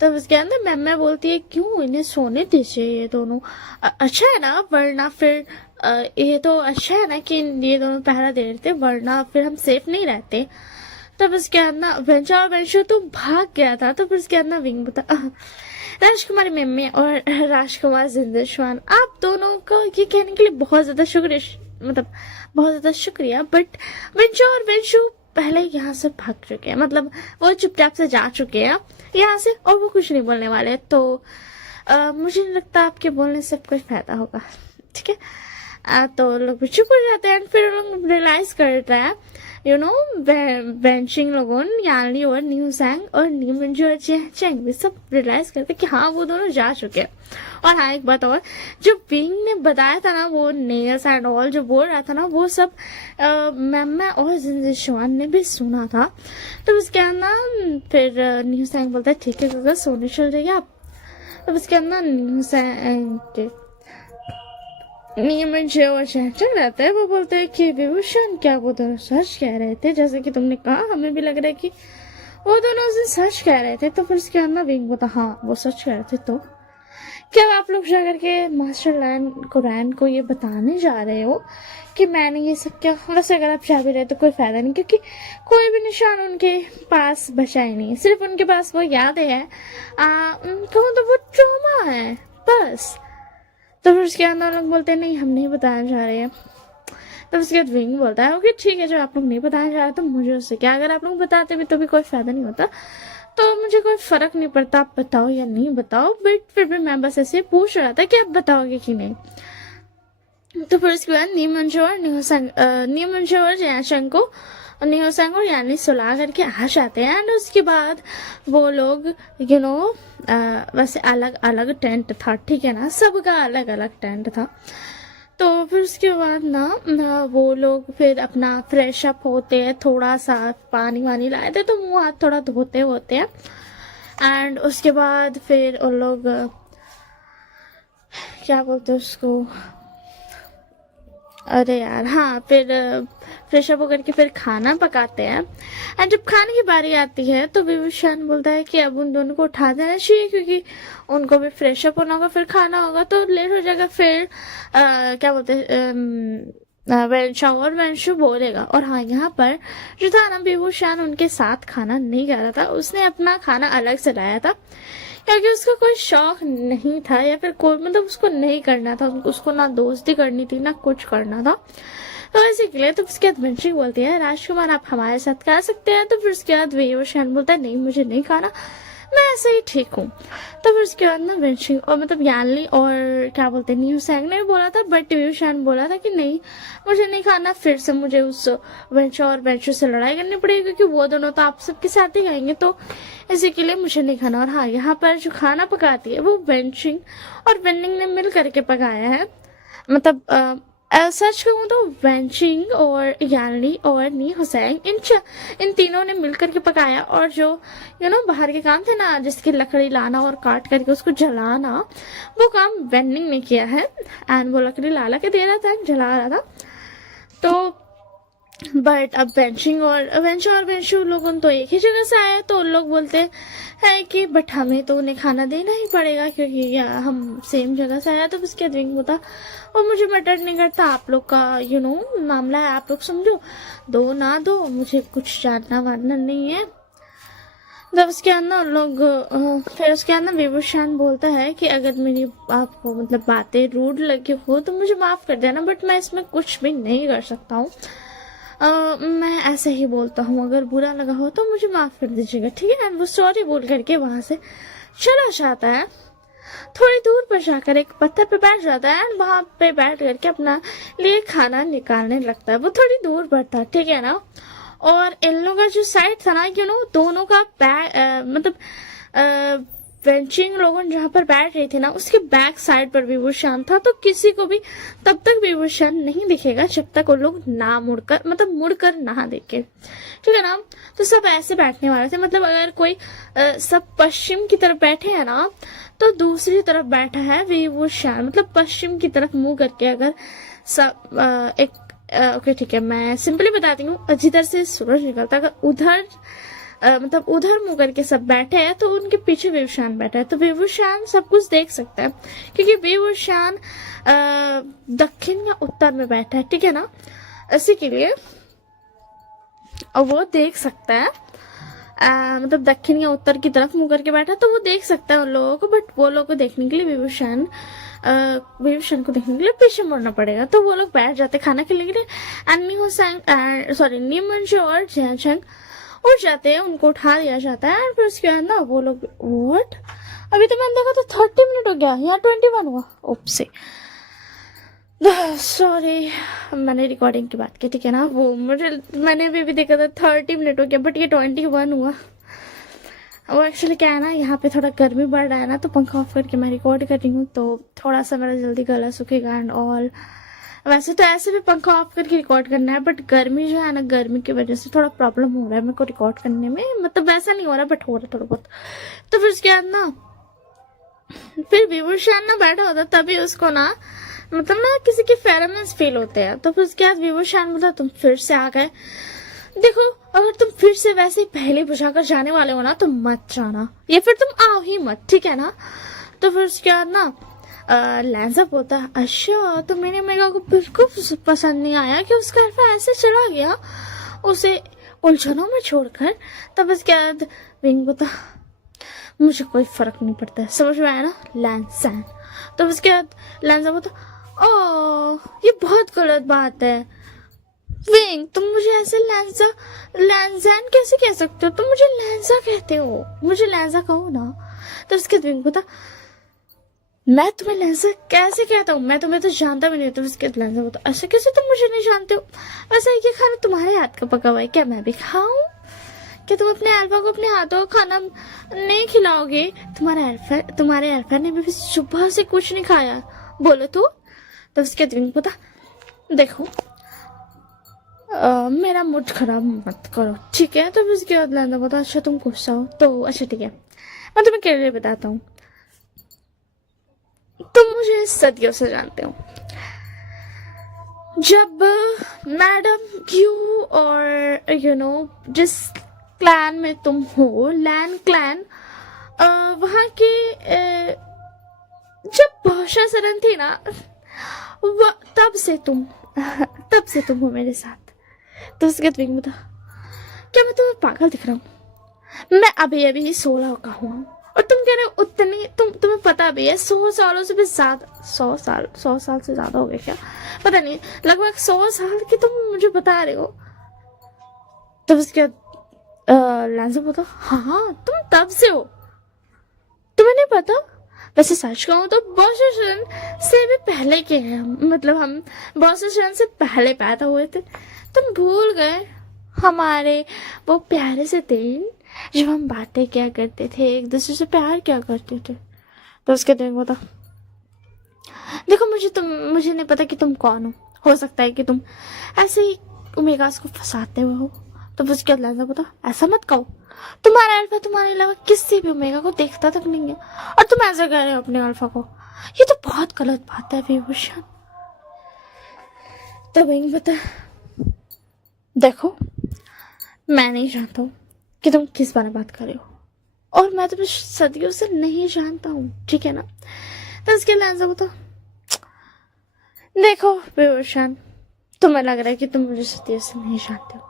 तो उसके अंदर मैम बोलती है क्यों इन्हें सोने दीजिए, ये दोनों अच्छा है ना, वरना फिर ये तो अच्छा है ना कि ये दोनों पहरा दे रहे थे, वरना फिर हम सेफ नहीं रहते। तब उसके अंदर वेंचर वेंचर तो भाग गया था। तो फिर उसके अंदर विंग बता राजकुमारी मेम्मे और राजकुमार जिंदशवान, आप दोनों को ये कहने के लिए बहुत ज्यादा शुक्रिया, मतलब बहुत ज्यादा शुक्रिया, बट वेंचर और वेंचू पहले यहाँ से भाग चुके हैं, मतलब वो चुपचाप से जा चुके हैं यहाँ से और वो कुछ नहीं बोलने वाले। तो मुझे नहीं लगता आपके बोलने से कोई फायदा होगा, ठीक है? तो लोग भी चुप हो जाते हैं। फिर लोग रियलाइज करते हैं बेंचिंग लोगों यानी और न्यू सैंग और न्यू मंजू और चेंग भी सब रियलाइज करते कि हाँ वो दोनों जा चुके हैं। और हाँ एक बात और, जो विंग ने बताया था ना वो नेल्स एंड ऑल जो बोल रहा था ना वो सब मैम और जिंजीशुआन ने भी सुना था। तो उसके अंदर फिर न्यू सैंग बोलता है ठीक है अगर सोने चल जाइए आप। तो उसके अंदर न्यू सैंग नियम जो चल रहता है वो बोलते हैं कि विभूषण क्या वो दोनों सच कह रहे थे, जैसे कि तुमने कहा हमें भी लग रहा है कि वो दोनों उस दिन सच कह रहे थे। तो फिर उसके अंदर विंग बोलता हाँ वो सच कह रहे थे। तो क्या आप लोग जाकर के मास्टर रैन को ये बताने जा रहे हो कि मैंने ये सब क्या? वैसे अगर आप जा भी रहे तो कोई फायदा नहीं, क्योंकि कोई भी निशान उनके पास बचा ही नहीं, सिर्फ उनके पास वो यादें हैं। कहूँ तो वो ट्रॉमा है बस। तो फिर उसके अंदर लोग बोलते हैं नहीं हम नहीं बताने जा रहे हैं। तो उसके बाद विंग बोलता है ओके ठीक है जो आप लोग नहीं बताने जा रहे तो मुझे उससे क्या, अगर आप लोग बताते भी तो भी कोई फायदा नहीं होता, तो मुझे कोई फर्क नहीं पड़ता आप बताओ या नहीं बताओ, बट फिर भी मैं बस ऐसे पूछ रहा था कि आप बताओगे कि नहीं। तो फिर उसके बाद नीमंजो और जयाशंग को न्यूसंग और यानी सुला करके आ जाते हैं। एंड उसके बाद वो लोग वैसे अलग अलग टेंट था, ठीक है ना, सबका अलग अलग टेंट था। तो फिर उसके बाद ना वो लोग फिर अपना फ्रेश अप होते हैं, थोड़ा सा पानी वानी लाए थे तो मुंह हाथ थोड़ा धोते होते हैं। एंड उसके बाद फिर उन लोग क्या बोलते हैं उसको, अरे यार हाँ, फिर फ्रेश अप होकर के फिर खाना पकाते हैं। एंड जब खाने की बारी आती है तो विभूषण बोलता है कि अब उन दोनों को उठा देना चाहिए क्योंकि उनको भी फ्रेश अप होना होगा, फिर खाना होगा तो लेट हो जाएगा। फिर क्या बोलते हैं वेंशा और वेंशु बोलेगा। और हाँ यहाँ पर जो था ना विभूषण उनके साथ खाना नहीं खा रहा था, उसने अपना खाना अलग से लाया था क्योंकि उसको कोई शौक नहीं था या फिर कोई मतलब उसको नहीं करना था, उसको ना दोस्ती करनी थी ना कुछ करना था। तो ऐसे के लिए तो उसके बाद वेंशिंग बोलती है राजकुमार आप हमारे साथ खा सकते हैं। तो फिर उसके बाद विभूषण बोलता है नहीं मुझे नहीं खाना, मैं ऐसे ही ठीक हूँ। तो फिर उसके बाद ना वेंशिंग और मतलब यानली और क्या बोलते हैं न्यू सैंग ने भी बोला था, बट विभूषण बोला था कि नहीं मुझे नहीं खाना। फिर से मुझे उस वेंशो और वेंशु से लड़ाई करनी पड़ेगी क्योंकि वो दोनों तो आप सबके साथ ही खाएंगे, तो इसी के लिए मुझे नहीं खाना। और हाँ यहाँ पर जो खाना पकाती है वो वेंशिंग और वेनिंग ने मिल करके पकाया है। मतलब सच कहूँ तो वेंशिंग और यानली और नी हुसैन इन तीनों ने मिलकर के पकाया। और जो बाहर के काम थे ना जिसकी लकड़ी लाना और काट करके उसको जलाना, वो काम वेनिंग ने किया है। एंड वो लकड़ी ला के दे रहा था, जला रहा था। तो बट अब वेंशु लोगों तो एक ही जगह से आए, तो लोग बोलते हैं कि बट हमें तो उन्हें खाना देना ही पड़ेगा क्योंकि हम सेम जगह से आया। तो उसके बाद विंग होता और मुझे मैटर नहीं करता, आप लोग का मामला है, आप लोग समझो, दो ना दो, मुझे कुछ जानना वानना नहीं है। जब उसके अंदर लोग फिर उसके अंदर विभूषण बोलता है कि अगर मेरी आपको मतलब बातें रूड लगी हो तो मुझे माफ कर देना, बट मैं इसमें कुछ भी नहीं कर सकता हूँ। मैं ऐसे ही बोलता हूँ, अगर बुरा लगा हो तो मुझे माफ कर दीजिएगा, ठीक है। वो सॉरी बोल करके वहां से चला जाता है। थोड़ी दूर पर जाकर एक पत्थर पे बैठ जाता है, वहां पे बैठ करके अपना लिए खाना निकालने लगता है। वो थोड़ी दूर पर था, ठीक है ना। और इन लोगों का जो साइड था ना दोनों का मतलब वेंचिंग लोगों जहाँ पर बैठ रही थी ना उसके बैक साइड पर विभूषण था। तो किसी को भी तब तक विभूषण नहीं दिखेगा जब तक वो लोग ना मुड़कर ना देखे, ठीक है ना। तो सब ऐसे बैठने वाले थे, मतलब अगर कोई सब पश्चिम की तरफ बैठे हैं ना तो दूसरी तरफ बैठा है विभूषण, मतलब पश्चिम की तरफ मुंह करके। अगर सब ओके ठीक है, मैं सिंपली बताती हूँ, जिधर से सूरज निकलता है अगर उधर मतलब उधर मुंह करके सब बैठे हैं तो उनके पीछे विभूषण बैठा है। तो विभूषण सब कुछ देख सकता है क्योंकि विभूषण दक्षिण या उत्तर में बैठा है, ठीक है ना, इसी के लिए और वो देख सकता है मतलब दक्षिण या उत्तर की तरफ मुंह करके बैठा तो वो देख सकता है उन लोगों को। बट वो लोगों को देखने के लिए विभूषण को देखने के लिए पीछे मुड़ना पड़ेगा। तो वो लोग बैठ जाते खाना खेलने के लिए। नीमंजो और जयचंग उठ जाते हैं, उनको उठा दिया जाता है। फिर उसके बाद ना वो लोग व्हाट, अभी तो मैंने देखा तो 30 मिनट हो गया, यहाँ 21 हुआ, ओप से। सॉरी, मैंने रिकॉर्डिंग की बात की, ठीक है ना। वो मैंने अभी देखा था 30 मिनट हो गया, बट ये 21 हुआ। वो एक्चुअली क्या है ना, यहाँ पे थोड़ा गर्मी बढ़ रहा है ना, तो पंखा ऑफ करके मैं रिकॉर्ड कर रही हूँ, तो थोड़ा सा मेरा जल्दी गला सूखेगा एंड ऑल। वैसे तो ऐसे भी पंखा ऑफ करके रिकॉर्ड करना है, बट गर्मी जो है ना, गर्मी की वजह से थोड़ा प्रॉब्लम हो रहा है मेरे को रिकॉर्ड करने में। मतलब वैसा नहीं हो रहा, बट हो रहा है थोड़ा बहुत। तो फिर उसके बाद ना, फिर भी वो शान ना बैठा होता, तभी उसको ना मतलब ना किसी के फेरोमोन्स फील होते हैं। तो फिर उसके बाद विवो शान बोला तुम फिर से आ गए। देखो, अगर तुम फिर से वैसे ही पहले बुझाकर जाने वाले हो ना, तो मत जाना, या फिर तुम आओ ही मत, ठीक है ना। तो फिर उसके बाद ना लैंसा बोलता है अच्छा, तो मेरे मेगा को बिल्कुल पसंद नहीं आया कि उसका अल्फा ऐसे चला गया उसे उलझनों में छोड़कर। तब उसके बाद विंग बोलता मुझे कोई फर्क नहीं पड़ता है, समझ में आया ना लैंसन। तो उसके बाद लैंसा बोलता ओ ये बहुत गलत बात है विंग, तुम मुझे ऐसे लैंसन कैसे कह सकते हो, तुम मुझे लैंसा कहते हो, मुझे लैंसा कहो ना। तो उसके बाद विंग बोलता मैं तुम्हें लैंसा कैसे कहता हूँ, मैं तुम्हें तो जानता भी नहीं। तो उसके बाद लैंसा बोलता ऐसा कैसे तुम मुझे नहीं जानते हो, वैसे ये खाना तुम्हारे हाथ का पका हुआ है, क्या मैं भी खाऊं? क्या तुम अपने अल्फा को अपने हाथों का खाना नहीं खिलाओगे? तुम्हारे अल्फा ने भी सुबह से कुछ नहीं खाया, बोलो तो उसके दिन पता देखो मेरा मूड खराब मत करो, ठीक है। तो उसके बाद लैंसा बोलता अच्छा तुम गुस्सा हो तो अच्छा ठीक है, मैं तुम्हें क्लियरली बताता हूँ, तुम मुझे सदियों से जानते हो। जब मैडम यू और यू नो जिस क्लैन में तुम हो, लैन क्लैन, वहां के जब भाषा सरन थी ना, तब से तुम हो मेरे साथ। तो उसके बाद बता क्या मैं तुम्हें पागल दिख रहा हूँ? मैं अभी 16 का हुआ और तुम कह रहे हो उतनी, तुम्हें पता भी है 100 सालों से भी ज्यादा, 100 साल से ज्यादा हो गए क्या पता नहीं, लगभग 100 साल की तुम मुझे बता रहे हो। तो उसके बाद लैंसा बोलता हाँ तुम तब से हो, तुम्हें नहीं पता? वैसे सच कहूँ तो बॉसशन से भी पहले के हैं, मतलब हम बॉसशन से पहले पैदा हुए थे। तुम भूल गए हमारे वो प्यारे से दिन जब हम बातें क्या करते थे, एक दूसरे से प्यार क्या करते थे। तो उसके दिन बोला देखो मुझे नहीं पता कि तुम कौन हो सकता है कि तुम ऐसे ही ओमेगास को फंसाते हुए हो। तो उसके बाद लैंसा बोला ऐसा मत कहो, तुम्हारा अल्फा तुम्हारे अलावा किसी भी ओमेगा को देखता तक नहीं है और तुम ऐसा कह रहे हो अपने अल्फा को, ये तो बहुत गलत बात है विभूषण। तो विंग बता देखो मैं नहीं जानता हूँ कि तुम किस बारे में बात कर रहे हो और मैं तुम्हें सदियों से नहीं जानता हूँ, ठीक है ना। तो उसके लैंसा बता देखो विभूषण, तुम्हें लग रहा है कि तुम मुझे सदियों से नहीं जानते हो,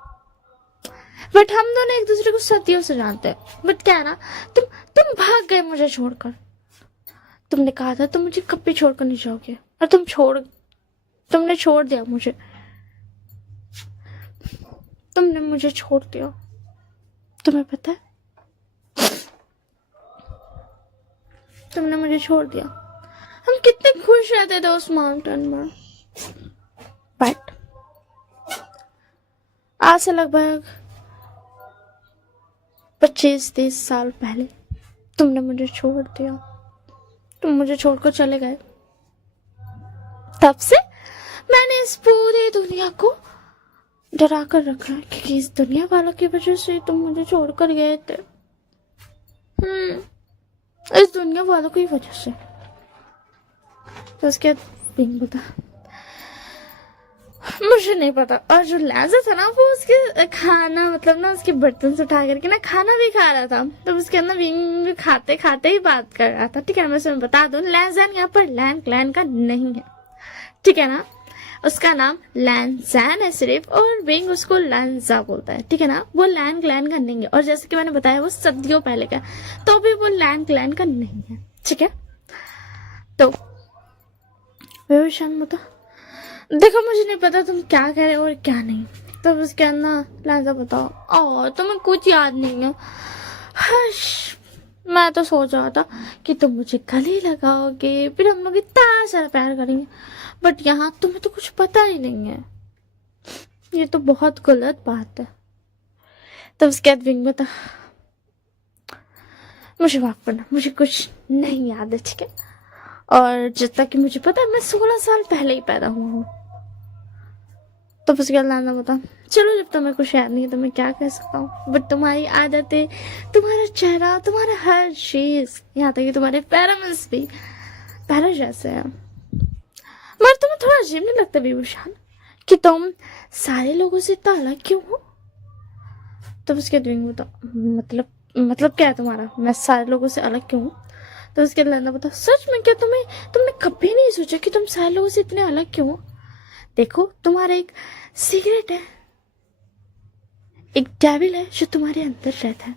बट हम दोनों एक दूसरे को सदियों से जानते हैं। बट क्या है ना, तुम भाग गए मुझे छोड़कर, तुमने कहा था तुम मुझे कभी छोड़कर नहीं जाओगे और तुमने छोड़ दिया मुझे, तुमने मुझे छोड़ दिया। तुम्हें पता है तुमने मुझे छोड़ दिया, हम कितने खुश रहते थे उस माउंटेन में, बट आज से लगभग 25-30 साल पहले तुमने मुझे छोड़ दिया, तुम मुझे छोड़कर चले गए। तब से मैंने इस पूरी दुनिया को डरा कर रखा है क्योंकि इस दुनिया वालों की वजह से तुम मुझे छोड़कर गए थे। इस दुनिया वालों की वजह से। तो उसके बाद बता मुझे नहीं पता। और जो लैंसा था ना वो उसके खाना मतलब ना उसके बर्तन से उठा करके ना खाना भी खा रहा था, तो उसके अंदर विंग खाते खाते ही बात कर रहा था, ठीक है। मैं तुम्हें बता दूं लैंसन यहाँ पर लैन क्लैन का नहीं है, ठीक है ना। उसका नाम लैंसन है सिर्फ और विंग उसको लैंसा बोलता है, ठीक है ना। वो लैन क्लैन का नहीं है और जैसे कि मैंने बताया वो सदियों पहले का, तो भी वो लैन क्लैन का नहीं है, ठीक है। तो विभूषण बता देखो मुझे नहीं पता तुम क्या कह रहे हो और क्या नहीं। तो उसके अंदर लैंसा बताओ और तुम्हें कुछ याद नहीं है। हश, मैं तो सोच रहा था कि तुम मुझे गले लगाओगे, फिर हम लोग ताश सारा प्यार करेंगे, बट यहाँ तुम्हें तो कुछ पता ही नहीं है। ये तो बहुत गलत बात है। तब उसके बाद विंग बता, मुझे माफ करना, मुझे कुछ नहीं याद है, ठीक है। और जितना कि मुझे पता है मैं 16 साल पहले ही पैदा हुआ हूँ। तो उसके बाद लाना बता, चलो जब तुम्हें कुछ याद नहीं है तो मैं क्या कह सकता हूँ, बट तुम्हारी आदतें, तुम्हारा चेहरा, तुम्हारा हर चीज, यहाँ तक कि तुम्हारे पैरामिड्स भी पैरा जैसे हैं। मगर तुम्हें थोड़ा अजीब नहीं लगता विभूषण कि तुम सारे लोगों से इतना अलग क्यों हो? तो उसके बाद बता, मतलब क्या है तुम्हारा, मैं सारे लोगों से अलग क्यों हूँ? तो उसके बाद बता, सच में क्या तुमने कभी नहीं सोचा कि तुम सारे लोगों से इतने अलग क्यों हो? देखो, तुम्हारा एक सीक्रेट है, एक डेविल है जो तुम्हारे अंदर रहता है,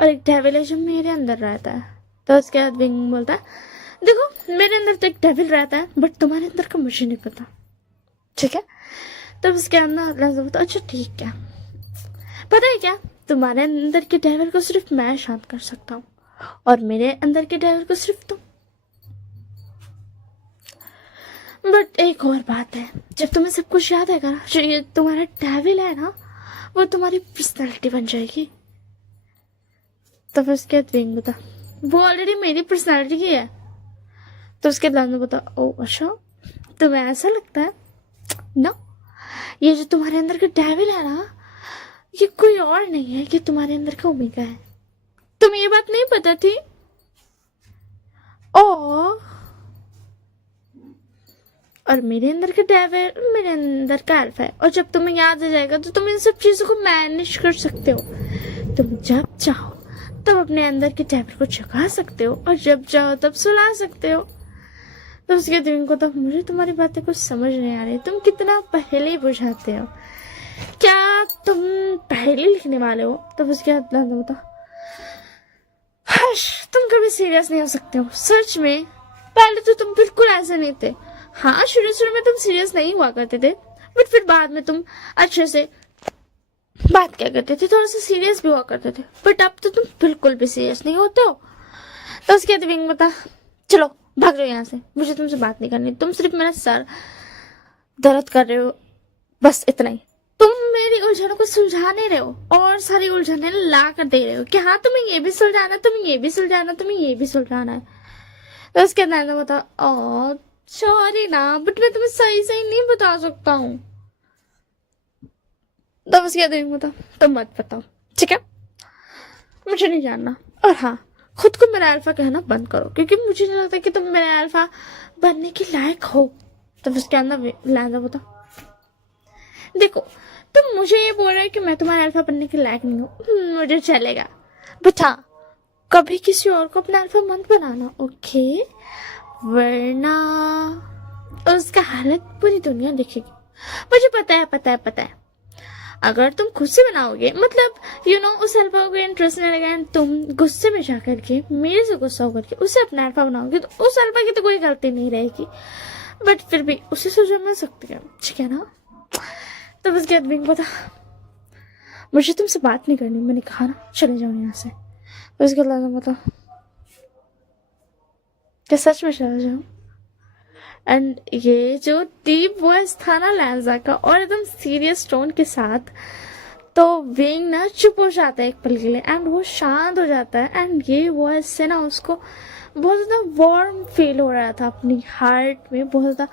और एक डेविल है जो मेरे अंदर रहता है। तो उसके बाद विंग बोलता है, देखो मेरे अंदर तो एक डेविल रहता है, बट तुम्हारे अंदर का मुझे नहीं पता, ठीक है। तब उसके अंदर बोलता, अच्छा ठीक है, पता है क्या, तुम्हारे अंदर के डेविल को सिर्फ मैं शांत कर सकता हूँ, और मेरे अंदर के डेविल को सिर्फ तुम। बट एक और बात है, जब तुम्हें सब कुछ याद आएगा ना, जो ये तुम्हारा डेविल है ना, वो तुम्हारी पर्सनालिटी बन जाएगी। तो फिर उसके बाद विंग बता, वो ऑलरेडी मेरी पर्सनालिटी की है। तो उसके बाद बता, ओ अच्छा, तुम्हें ऐसा लगता है ना, ये जो तुम्हारे अंदर का डेविल है ना, ये कोई और नहीं है, ये तुम्हारे अंदर का ओमेगा है। तुम्हें ये बात नहीं पता थी? और मेरे अंदर का डेविल मेरे अंदर का अल्फा है, और जब तुम्हें याद आ जाएगा तो तुम इन सब चीजों को मैनेज कर सकते हो। तुम जब चाहो तब अपने अंदर के डेविल को जगा सकते हो, और जब चाहो तब सुला सकते हो। तो उसके दिन को तो मुझे तुम्हारी बातें कुछ समझ नहीं आ रही, तुम कितना पहले बुझाते हो, क्या तुम पहले लिखने वाले हो? तब उसके बाद होता, हश, तुम कभी सीरियस नहीं हो सकते हो, सच में पहले तो तुम बिल्कुल ऐसे नहीं थे। हाँ, शुरू में तुम सीरियस नहीं हुआ करते थे, बट फिर बाद में तुम अच्छे से बात क्या करते थे, थोड़ा सा सीरियस भी हुआ करते थे, बट अब तो तुम बिल्कुल भी सीरियस नहीं होते हो। तो उसके बाद विंग बता, चलो भाग जाओ यहाँ से, मुझे तुमसे बात नहीं करनी, तुम सिर्फ मेरा सर दर्द कर रहे हो, बस इतना ही। तुम मेरी उलझनों को सुलझा नहीं रहे हो, और सारी उलझने ला कर दे रहे हो कि हाँ तुम्हें ये भी सुलझाना, तुम्हें ये भी सुलझाना, तुम्हें ये भी सुलझाना है। तो उसके बाद बता, ओ सॉरी ना, बट मैं तुम्हें सही नहीं बता सकता हूँ। तो उसके बाद बता, तुम मत बताओ, ठीक है, मुझे नहीं जानना। और हाँ, खुद को मेरा अल्फा कहना बंद करो, क्योंकि मुझे नहीं लगता कि तुम मेरा अल्फा बनने के लायक हो। तो उसके अंदर लैंडर बता, देखो तुम मुझे ये बोल रहे हो कि मैं तुम्हारा अल्फा बनने के लायक नहीं हूँ, मुझे चलेगा, बट हाँ कभी किसी और को अपना अल्फा मत बनाना, ओके, वरना उसका हालत पूरी दुनिया देखेगी। मुझे पता है, अगर तुम खुद से बनाओगे, मतलब उस अल्फा को इंटरेस्ट नहीं लगेगा, तुम गुस्से में जाकर के मेरे से गुस्सा होकर के उसे अपना अल्फा बनाओगे, तो उस अल्फा की तो कोई गलती नहीं रहेगी, बट फिर भी उसे सजा मिल सकती है, ठीक है ना। तो बस गेट बिंग बता, मुझे तुमसे बात नहीं करनी, मैंने कहा ना, चले जाओ यहाँ से। बस गेट बता, क्या सच में चला जाऊं? एंड ये जो डीप वॉइस था ना लैंजा का, और एकदम सीरियस टोन के साथ, तो विंग ना चुप हो जाता है एक पल के लिए, एंड वो शांत हो जाता है, एंड ये वॉइस से ना उसको बहुत ज़्यादा वार्म फील हो रहा था, अपनी हार्ट में बहुत ज़्यादा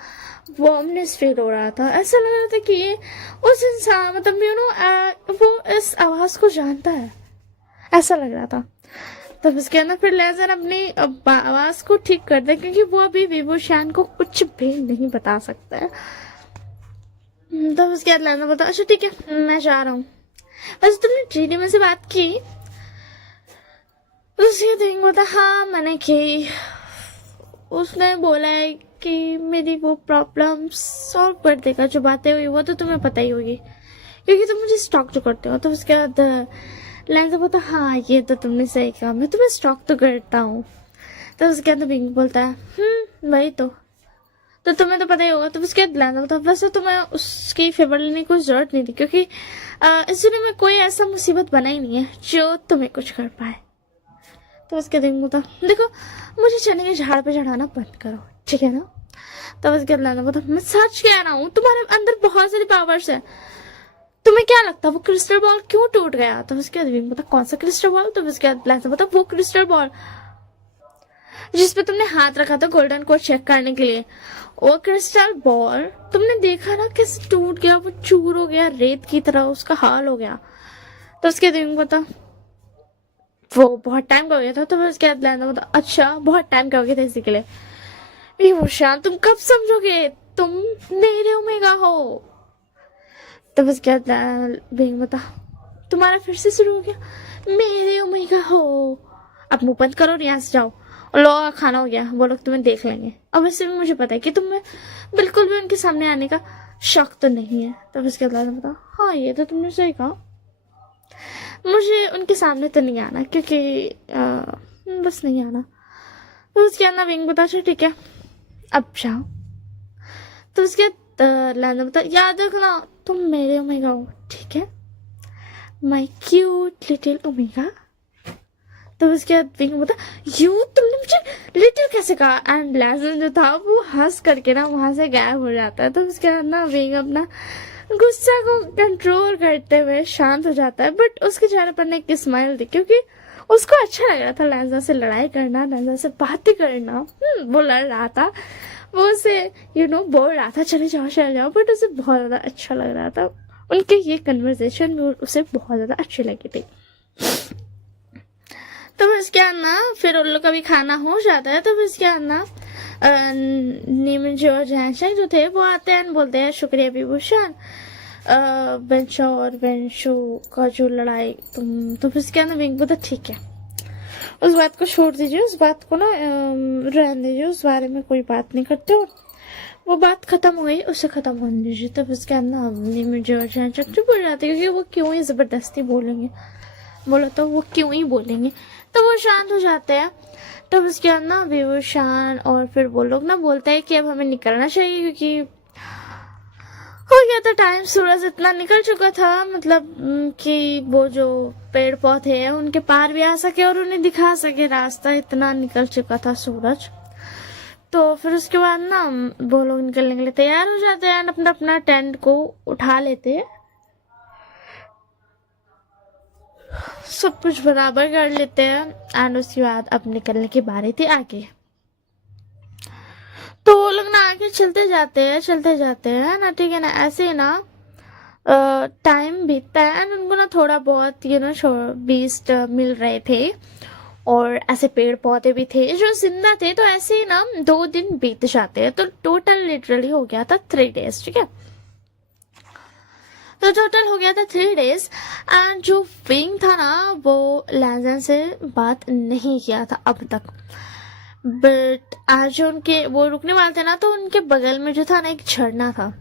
वार्मनेस फील हो रहा था। ऐसा लग रहा था कि ये उस इंसान, वो इस आवाज़ को जानता है, ऐसा लग रहा था। तब उसके अंदर फिर लेजर अपनी आवाज को ठीक कर दे, क्योंकि वो अभी विभूषण को कुछ भी नहीं बता सकता है। तब उसके बाद लेजर बोलता, अच्छा ठीक है, मैं जा रहा हूँ। वैसे तुमने ट्रीडी में से बात की? उसके दिन बोलता, हाँ मैंने की। उसने बोला है कि मेरी वो प्रॉब्लम सॉल्व कर देगा, जो बातें हुई वो तो तुम्हें पता ही होगी, क्योंकि तुम मुझे स्टॉक जो करते हो। तो उसके बाद लैंजा बोलता, हाँ ये तो तुमने सही कहा, मैं तुम्हें स्टॉक तो करता हूँ। तो उसके बाद विंग बोलता है, वही तो तुम्हें तो पता ही होगा। तो उसके बाद लैंजा बोलता, वैसे तुम्हें उसकी फेवर लेने की कोई जरूरत नहीं थी, क्योंकि इस दुनिया में कोई ऐसा मुसीबत बना ही नहीं है जो तुम्हें कुछ कर पाए। तो उसके दिन बोलता देखो मुझे चने के झाड़ पे चढ़ाना बंद करो, ठीक है ना। तो उसके बाद बोलता मैं सच कह रहा हूँ तुम्हारे अंदर बहुत सारी पावर्स है, तुम्हें क्या लगता है वो क्रिस्टल बॉल क्यों टूट गया। तो उसके बाद विंग बोलता कौन सा क्रिस्टल बॉल। तो उसके बाद ब्लैक बोलता वो क्रिस्टल बॉल जिसपे तुमने हाथ रखा था गोल्डन कोड चेक करने के लिए, वो क्रिस्टल बॉल तुमने देखा ना कैसे टूट गया, वो चूर हो गया रेत की तरह, उसका हाल हो गया। तो उसके दिन बता वो बहुत टाइम का हो गया था। तो उसके बाद ब्लैक बोलता अच्छा बहुत टाइम का हो गया था इसी के लिए। विभूषण तुम कब समझोगे, तुम मेरे ओमेगा हो। तब उसके बाद बिंग बता तुम्हारा फिर से शुरू हो गया मेरे ओमेगा हो। अब मुंह बंद करो और यहाँ से जाओ, और लोगों का खाना हो गया, वो लोग तुम्हें देख लेंगे। अब वैसे भी मुझे पता है कि तुम्हें बिल्कुल भी उनके सामने आने का शौक तो नहीं है। तब उसके बाद बता हाँ ये तो तुमने सही कहा, मुझे उनके सामने तो नहीं आना क्योंकि बस नहीं आना। तो उसके बाद ना विंग बता ठीक है अब जाओ। तो उसके लैंडर बता याद रखना तुम मेरे ओमेगा हो, ठीक है, माय क्यूट लिटिल ओमेगा। तो उसके बाद विंग बता यू तुमने मुझे लिटिल कैसे कहा। एंड लैंडर जो था वो हंस करके ना वहां से गायब हो जाता है। तो उसके बाद ना विंग अपना गुस्सा को कंट्रोल करते हुए शांत हो जाता है, बट उसके चेहरे पर ना एक स्माइल थी क्योंकि उसको अच्छा लग रहा था लैंजा से लड़ाई करना, लैंजा से बातें करना। वो लड़ रहा था, वो उसे बोल रहा था चले जाओ, बट उसे बहुत ज्यादा अच्छा लग रहा था। उनके ये कन्वर्सेशन में उसे बहुत ज्यादा अच्छी लगी थी। तो उसके बाद ना फिर उन लोग का भी खाना हो जाता है। तो उसके बाद ना नीमजो और जैनशंग जो थे वो आते हैं, बोलते हैं शुक्रिया विभूषण, बेंशो और बेंशो का जो लड़ाई तुम। तो उसके बाद ना विंग बोलता ठीक है उस बात को छोड़ दीजिए, उस बात को ना रहने दीजिए, उस बारे में कोई बात नहीं करते, और वो बात खत्म हो गई उसे खत्म होने दीजिए। तब उसके बाद ना नीमजो और जैनशंग चुप हो जाते क्योंकि वो क्यों ही जबरदस्ती बोलेंगे, बोला तो वो क्यों ही बोलेंगे। तो वो शांत हो जाते हैं। तब उसके बाद ना विभूषण और फिर वो लोग ना बोलते हैं कि अब हमें निकलना चाहिए क्योंकि हो गया था टाइम, सूरज इतना निकल चुका था, मतलब कि वो जो पेड़ पौधे हैं उनके पार भी आ सके और उन्हें दिखा सके रास्ता, इतना निकल चुका था सूरज। तो फिर उसके बाद ना वो लोग निकलने के लिए तैयार हो जाते हैं, अपना अपना टेंट को उठा लेते हैं, सब कुछ बराबर कर लेते हैं। एंड उसके बाद अब निकलने की बारी थी आगे। तो वो लोग ना आगे चलते जाते हैं ना, ठीक है ना, ऐसे ही ना टाइम बीतता है एंड उनको ना थोड़ा बहुत बीस्ट मिल रहे थे और ऐसे पेड़ पौधे भी थे जो जिंदा थे। तो ऐसे ही ना 2 दिन बीत जाते हैं। तो टोटल लिटरली हो गया था 3 डेज, ठीक है। तो टोटल हो गया था 3 डेज एंड जो विंग था ना वो लैंजन से बात नहीं किया था अब तक, बट आज जो उनके वो रुकने वाले थे ना तो उनके बगल में जो था ना एक झरना था।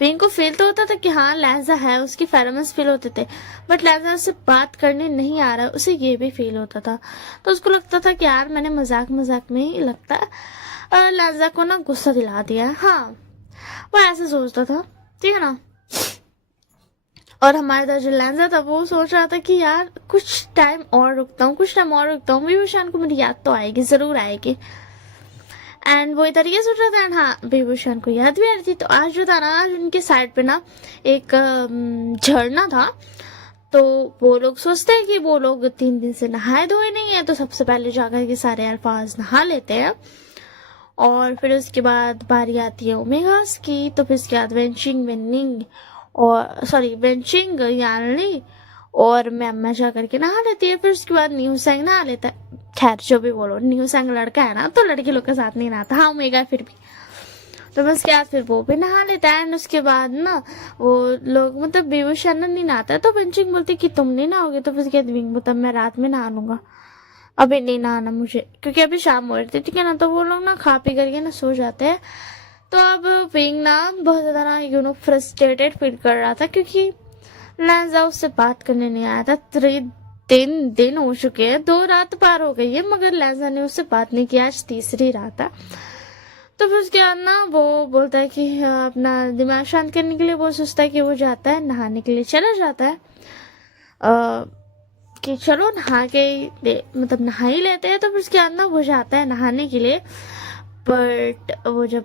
विंग को फील तो होता था कि हाँ लैंजा है, उसकी फेरोमोन्स फील होते थे, बट लैंजा उससे बात करने नहीं आ रहा, उसे ये भी फील होता था। तो उसको लगता था कि यार मैंने मजाक में ही लगता है लैंजा को ना गुस्सा दिला दिया है। हाँ वो ऐसे सोचता था, ठीक है ना। और हमारे तरह जो लैंजा था वो सोच रहा था कि यार कुछ टाइम और रुकता हूँ, विभूषण को मेरी याद तो आएगी, जरूर आएगी। एंड वो इधर ये सोच रहा था एंड हाँ विभूषण को याद भी आ रही थी। तो आज जो था ना, आज उनके साइड पे ना एक झरना था। तो वो लोग सोचते हैं कि वो लोग 3 दिन से नहाए धोए नहीं है, तो सबसे पहले जाकर के सारे अल्फाज नहा लेते हैं। और फिर उसके बाद बारी आती है ओमेगास की। तो फिर उसके बाद वेंचिंग यानली और मैम जा करके नहा लेती है। फिर उसके बाद न्यू सैंग नहा लेता है। खैर जो भी बोलो, न्यू सैंग लड़का है ना, तो लड़के लोग के साथ नहीं नहाता, हाँ ओमेगा फिर भी। तो बस क्या फिर वो भी नहा लेता है एंड उसके बाद ना वो लोग मतलब विभूषण नहीं नहाता है। तो वेंचिंग बोलती कि तुम नहीं नहाओगे। तो फिर विंग बोलता मैं रात में नहा लूंगा, अभी नहीं नहाना मुझे क्योंकि अभी शाम हो रही थी, ठीक है ना। तो वो लोग ना खा पी करके ना सो जाते हैं। तो अब विंग ना बहुत ज्यादा ना फ्रस्ट्रेटेड फील कर रहा था क्योंकि लैंजा उससे बात करने नहीं आया था। 3 दिन हो चुके हैं, 2 रात पार हो गई है, मगर लैंजा ने उससे बात नहीं किया, आज तीसरी रात है। तो फिर उसके बाद ना वो बोलता है कि अपना दिमाग शांत करने के लिए वो सोचता है कि वो जाता है नहाने के लिए, चला जाता है कि चलो नहा के मतलब नहा ही लेते हैं। तो फिर उसके बाद ना वो जाता है नहाने के लिए, बट वो जब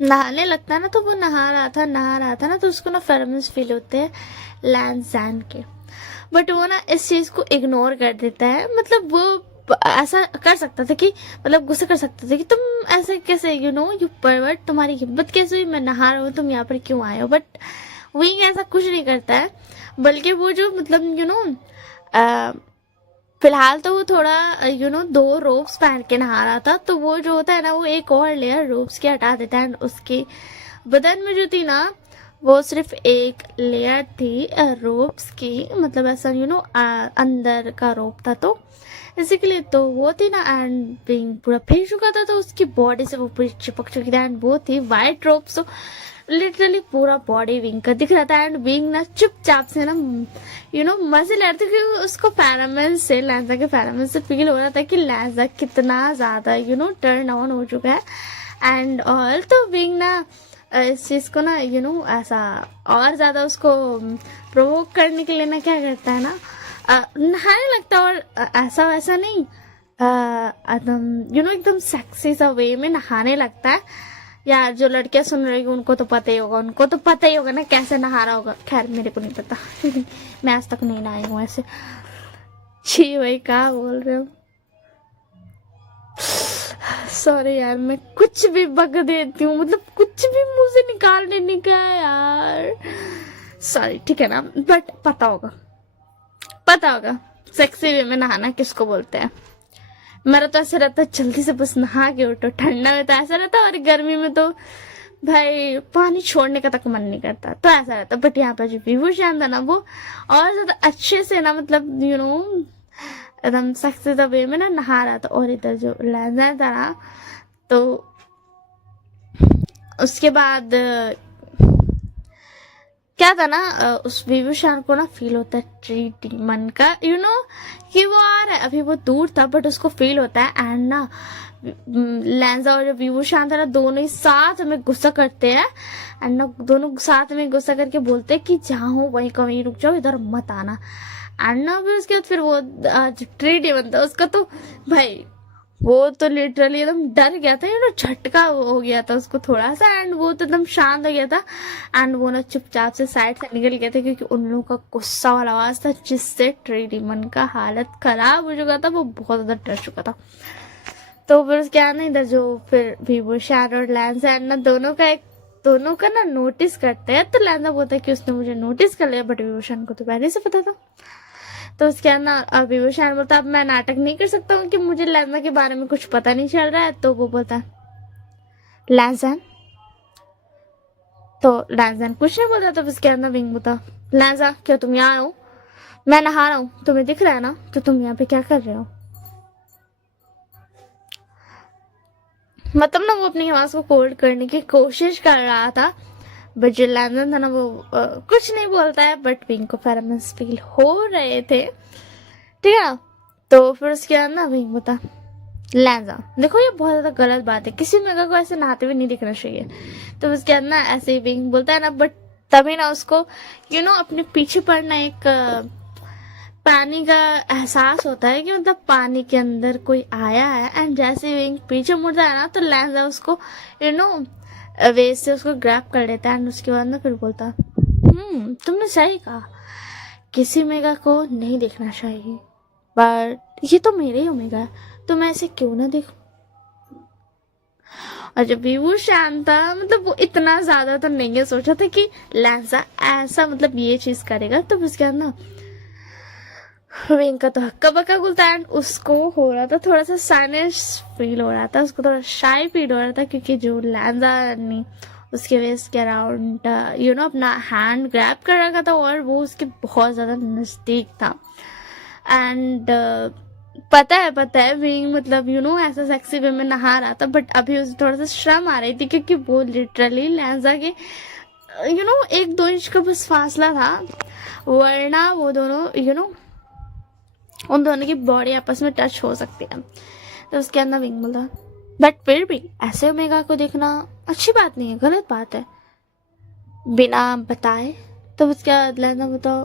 नहाने लगता है ना, तो वो नहा रहा था ना, तो उसको ना फेरोमोन्स फील होते हैं लैंज़ैन के। बट वो ना इस चीज को इग्नोर कर देता है। मतलब वो ऐसा कर सकता था कि मतलब गुस्सा कर सकता था कि तुम ऐसे कैसे यू परवर्ट, तुम्हारी हिम्मत कैसे हुई, मैं नहा रहा हूँ, तुम यहाँ पर क्यों आए हो। बट विंग ऐसा कुछ नहीं करता है, बल्कि वो जो मतलब फिलहाल तो वो थोड़ा 2 रोप्स पहन के नहा रहा था, तो वो जो होता है ना, वो एक और लेयर रोप्स की हटा देता है। एंड उसके बदन में जो थी ना, वो सिर्फ एक लेयर थी रोप्स की, मतलब ऐसा अंदर का रोप था, तो इसीलिए तो वो थी ना। एंड विंग पूरा भीग चुका था, तो उसकी बॉडी से वो पूरी चिपक चुकी थी। एंड वो थी वाइट रोप्स, तो लिटरली पूरा बॉडी विंग का दिख रहा था। एंड विंग ना चुपचाप से ना मजे ले रहे थे, क्योंकि उसको पैरामेल से, लैंजा के पैरामेल से फील हो रहा था कि लैंजा कितना ज्यादा टर्न ऑन हो चुका है एंड ऑल। तो विंग ना इस चीज को ना ऐसा और ज्यादा उसको प्रोवोक करने के लिए ना क्या करता है ना, नहाने लगता है। और ऐसा वैसा नहीं, एकदम एकदम सेक्सी सा वे में नहाने लगता है। यार जो लड़कियां सुन रही हैं उनको तो पता ही होगा, ना कैसे नहा रहा होगा। खैर मेरे को नहीं पता मैं आज तक नहीं नहाई हूँ ऐसे। छी भाई क्या बोल रहे हो, सॉरी यार, मैं कुछ भी बक देती हूँ, मतलब कुछ भी मुंह से निकालने नहीं का यार, सॉरी, ठीक है ना। बट पता होगा सेक्सी वे में नहाना किसको बोलते हैं। मेरा तो ऐसा रहता है जल्दी से बस नहा के उठो, ठंडा में तो ऐसा रहता है, और गर्मी में तो भाई पानी छोड़ने का तक मन नहीं करता, तो ऐसा रहता। बट यहाँ पर जो विभूषण था ना, वो और ज्यादा अच्छे से ना, मतलब एकदम सेक्सी सा वे में ना नहा रहा था। और इधर जो लैंजा था ना, तो उसके बाद क्या था ना, उस विभूषण को ना फील होता है ट्री डीमन का, कि वो आ रहा है। अभी वो दूर था बट उसको फील होता है। एंड ना लैंजा और जो विभूषण था ना, दोनों ही साथ में गुस्सा करते हैं। एंड ना दोनों साथ में गुस्सा करके बोलते हैं कि जहाँ हो वहीं का वहीं रुक जाओ, इधर मत आना। एंड ना फिर उसके बाद फिर वो जो ट्री डीमन था उसका तो भाई वो तो लिटरली एकदम डर गया था, झटका हो गया था उसको थोड़ा सा। एंड वो तो एकदम शांत हो गया था। एंड वो ना चुपचाप से साइड से निकल गए थे, क्योंकि उन लोगों का गुस्सा वाला आवाज था, जिससे ट्री डीमन का हालत खराब हो चुका था, वो बहुत ज्यादा डर चुका था। तो फिर उसके आना इधर जो फिर विभूषण और लैंजा ना दोनों का ना नोटिस करते हैं। तो लैंजा बोलता है कि उसने मुझे नोटिस कर लिया, बट विभूषण को तो पहले से पता था। तो उसके अंदर विभूषण बोलता, अब मैं नाटक नहीं कर सकता हूँ कि मुझे लैंजा के बारे में कुछ पता नहीं चल रहा है। तो वो बोलता लैंजन, तो लैंजन कुछ नहीं बोलता। तो उसके अंदर विंग बोलता, लैंजा क्या तुम यहाँ हो, मैं नहा रहा हूँ, तुम्हें दिख रहा है ना, तो तुम यहाँ पे क्या कर रहे हो। मतलब ना वो अपनी आवाज को कोल्ड करने की कोशिश कर रहा था, बट जो लैंजन था ना, वो कुछ नहीं बोलता है। बट विंग को फेरोमोन्स फील हो रहे थे, ठीक है। तो फिर उसके बाद ना विंग बोलता, लैंजा देखो ये बहुत ज्यादा गलत बात है, किसी मेगा को ऐसे नहाते हुए नहीं दिखना चाहिए। तो उसके बाद ना ऐसे ही विंग बोलता है ना, बट तभी ना उसको अपने पीछे पड़ना एक पानी का एहसास होता है कि मतलब पानी के अंदर कोई आया है। एंड जैसे विंग पीछे मुड़ता है ना, तो लैंजा उसको वेस्ट से उसको ग्रैब कर लेता है। एंड उसके बाद ना फिर बोलता, तुमने सही कहा, किसी मेगा को नहीं देखना चाहिए, बट ये तो मेरे ही ओमेगा है, तो मैं ऐसे क्यों ना देखूं। और जब विभूषण था, मतलब वो इतना ज्यादा तो नहीं सोचा था कि लैंजा ऐसा मतलब ये चीज करेगा। तो उसके बाद ना विंग का तो हक्का बक्का गुलता है। उसको हो रहा था थोड़ा सा साइनेस फील हो रहा था, उसको थोड़ा शाई फील हो रहा था, क्योंकि जो लैंजा ने उसके वेस्ट के अराउंड अपना हैंड ग्रैब कर रखा था, और वो उसके बहुत ज्यादा नजदीक था। एंड पता है विंग मतलब ऐसा सेक्सी वे में नहा रहा था, बट अभी उसे थोड़ा सा शर्म आ रही थी, क्योंकि वो लिटरली लैंजा के 1-2 इंच का बस फासला था, वरना वो दोनों उन दोनों की बॉडी आपस में टच हो सकती है। तो उसके अंदर विंग बोलता, बट फिर भी ऐसे ओमेगा को देखना अच्छी बात नहीं है, गलत बात है बिना बताए। तो उसके बाद लैंजा बताओ,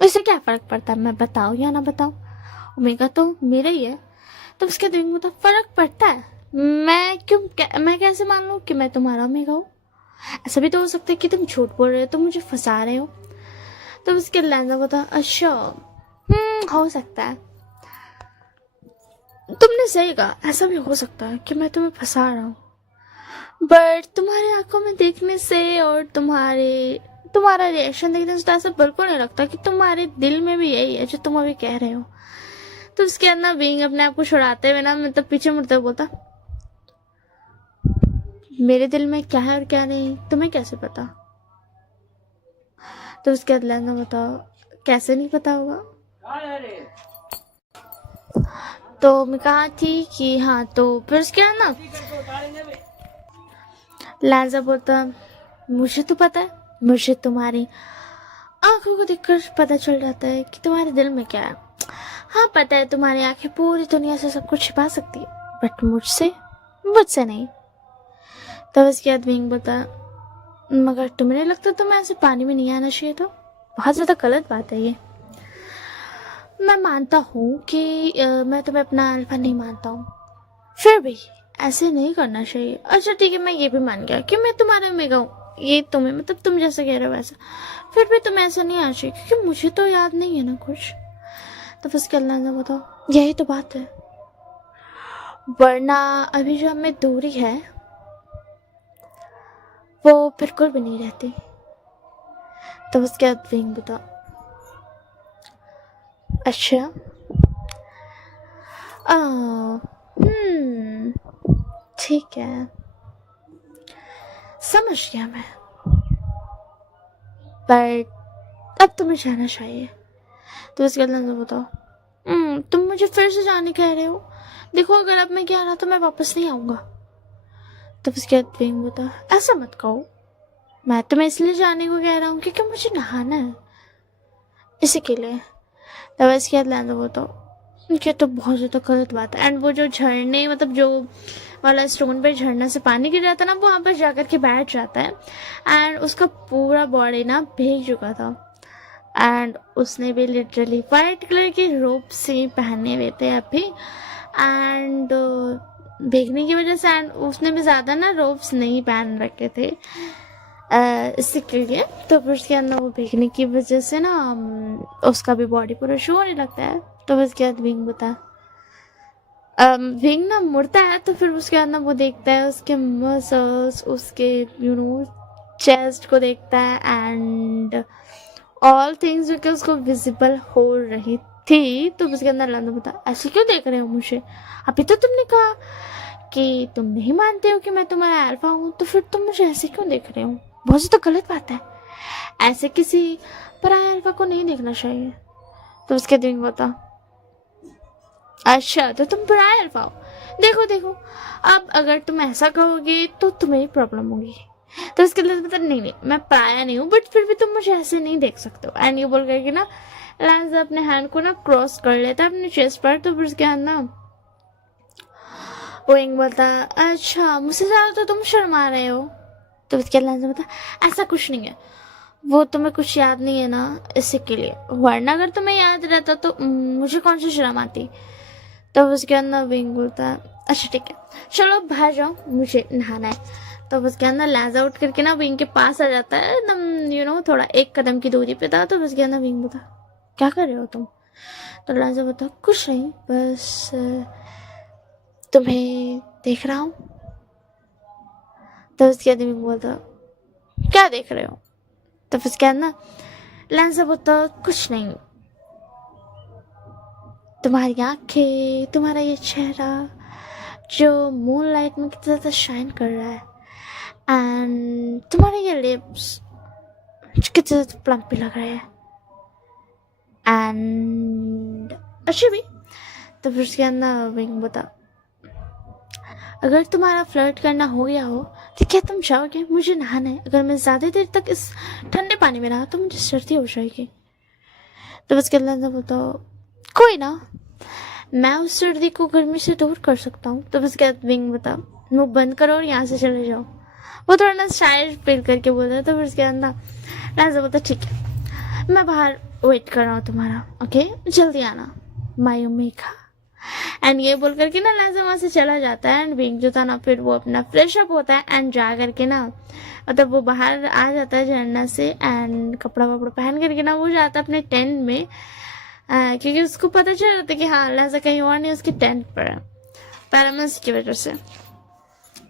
उससे क्या फ़र्क पड़ता है मैं बताऊँ या ना बताऊँ, ओमेगा तो मेरा ही है। तो उसके दिन में तो फ़र्क पड़ता है। मैं कैसे मान लूँ कि मैं तुम्हारा ओमेगा हूँ? ऐसा भी तो हो सकता है कि तुम झूठ बोल रहे हो, तुम मुझे फंसा रहे हो। तो उसके लहजा बता, अच्छा हो सकता है, तुमने सही कहा, ऐसा भी हो सकता है कि मैं तुम्हें फंसा रहा हूँ, बट तुम्हारी आंखों में देखने से और तुम्हारा रिएक्शन देखने से तो ऐसा बिल्कुल नहीं लगता कि तुम्हारे दिल में भी यही है जो तुम अभी कह रहे हो। तो उसके अंदर बीइंग अपने आप को छुड़ाते हुए ना मतलब पीछे मुड़ते हुए बोलता, मेरे दिल में क्या है और क्या नहीं तुम्हें कैसे पता? तो उसके बाद लहंगा बताओ, कैसे नहीं पता होगा? तो मैं कहा थी कि हाँ, तो फिर उसके बाद ना लहजा बोलता, मुझे तो पता है, मुझे तुम्हारी आंखों को देखकर पता चल जाता है कि तुम्हारे दिल में क्या है। हाँ पता है तुम्हारी आंखें पूरी दुनिया से सब कुछ छिपा सकती है, बट मुझसे नहीं। तब इसके बाद विंग बोलता, मगर तुम्हें नहीं लगता तुम्हें ऐसे पानी में नहीं आना चाहिए? तो बहुत ज़्यादा गलत बात है ये। मैं मानता हूँ कि मैं तुम्हें अपना अल्फा नहीं मानता हूँ, फिर भी ऐसे नहीं करना चाहिए। अच्छा ठीक है, मैं ये भी मान गया कि मैं तुम्हारे ओमेगा हूँ, ये तुम्हें मतलब तुम जैसे कह रहे हो वैसा, फिर भी तुम्हें ऐसा नहीं आना चाहिए क्योंकि मुझे तो याद नहीं है ना कुछ। तो फिर उसके अल्लाह बताओ, यही तो बात है, वरना अभी जो हमें दूरी है वो बिल्कुल भी नहीं रहती। तो उसके बाद विंग बताओ, अच्छा ठीक है, समझ गया मैं, पर अब तुम्हें जाना चाहिए। तो उसके बाद बताओ, तुम मुझे फिर से जाने कह रहे हो? देखो अगर अब मैं गया ना तो मैं वापस नहीं आऊँगा। तब उसके बाद विंग बता, ऐसा मत कहो, मैं तुम्हें इसलिए जाने को कह रहा हूँ क्योंकि मुझे नहाना है, इसी के लिए। तब इसके बाद लैंडो बताओ, ये तो बहुत ज़्यादा गलत बात है। एंड वो जो झरने मतलब जो वाला स्टोन पे झरना से पानी गिर रहा था ना, वो वहाँ पर जाकर के बैठ जाता है एंड उसका पूरा बॉडी ना भीग चुका था एंड उसने भी लिटरली वाइट कलर के रोब से पहने हुए थे अभी एंड भीगने की वजह से एंड उसने भी ज़्यादा ना रोब्स नहीं पहन रखे थे इससे के लिए। तो फिर उसके अंदर वो भीगने की वजह से ना उसका भी बॉडी पूरा शो होने लगता है। तो फिर उसके बाद विंग बता विंग ना मुड़ता है तो फिर उसके अंदर वो देखता है उसके मसल्स, उसके चेस्ट को देखता है एंड ऑल थिंग्स जो कि उसको विजिबल हो रही थी। तो उसके अंदर लंदो बता, ऐसे क्यों देख रहे हो मुझे? अभी तो तुमने कहा कि तुम नहीं मानते हो कि मैं तुम्हारा अल्फा हूँ, तो फिर तुम मुझे ऐसे क्यों देख रहे हो? बहुत ज़्यादा गलत बात है, ऐसे किसी पराये अल्फा को नहीं देखना चाहिए। तो उसके दिन बता, अच्छा तो तुम पराये अल्फा हो? देखो देखो, अब अगर तुम ऐसा कहोगे तो तुम्हें प्रॉब्लम होगी। तो उसके लिए मतलब नहीं मैं पराया नहीं हूँ, बट फिर भी तुम मुझे ऐसे नहीं देख सकते हो। एंड ये बोल गए कि ना लैंस अपने हैंड को ना क्रॉस कर लेता है अपने चेस्ट पर। तो फिर उसके बाद ना वो एक बोलता, अच्छा मुझसे ज़्यादा तो तुम शर्मा रहे हो। तो उसके लैंस बोलता, ऐसा कुछ नहीं है, वो तुम्हें कुछ याद नहीं है ना इसी के लिए, वरना अगर तुम्हें याद रहता तो मुझे कौन सी शर्म आती। तो उसके अंदर विंग बोलता है, अच्छा ठीक है चलो बाहर जाओ, मुझे नहाना है। तो उसके अंदर लैज आउट करके ना विंग के पास आ जाता है एकदम थोड़ा एक कदम की दूरी पे था। तो उसके अंदर विंग बोलता, क्या कर रहे हो तुम? तो लैजा बोलता, कुछ नहीं, बस तुम्हें देख रहा हूँ। तो उसके बाद विंग बोलता, क्या देख रहे हो? तो उसके अंदर लैजा बोलता, कुछ नहीं, तुम्हारी आंखें, तुम्हारा ये चेहरा जो मून लाइट में कितना ज़्यादा शाइन कर रहा है एंड तुम्हारे ये लिप्स कितने ज़्यादा प्लम्पी लग रहे हैं एंड अच्छे भी। तो फिर उसके अंदर विंग बता, अगर तुम्हारा फ्लर्ट करना हो गया हो तो क्या तुम चाहोगे? मुझे नहाना है, अगर मैं ज़्यादा देर तक इस ठंडे पानी में रहा तो मुझे सर्दी हो जाएगी। तो उसके अंदर बताओ, कोई ना, मैं उस सर्दी को गर्मी से दूर कर सकता हूँ। तो उसके बाद विंग बता, मुँह बंद करो और यहाँ से चले जाओ। वो थोड़ा ना शायर फील करके बोल रहा है। तो फिर उसके अंदर लैंजा बोलता, ठीक है मैं बाहर वेट कर रहा हूँ तुम्हारा, ओके जल्दी आना, माई ओमेगा। एंड ये बोल करके ना लाजा वहां से चला जाता है। एंड विंग जो था ना फिर वो अपना फ्रेश अप होता है एंड जा करके ना मतलब वो बाहर आ जाता है झरना से एंड कपड़ा वपड़ा पहन करके ना वो जाता है अपने टेंट में, क्योंकि उसको पता चल रहा था कि हाँ लाजा कहीं और नहीं उसके टेंट पर है पैरामिस की वजह से।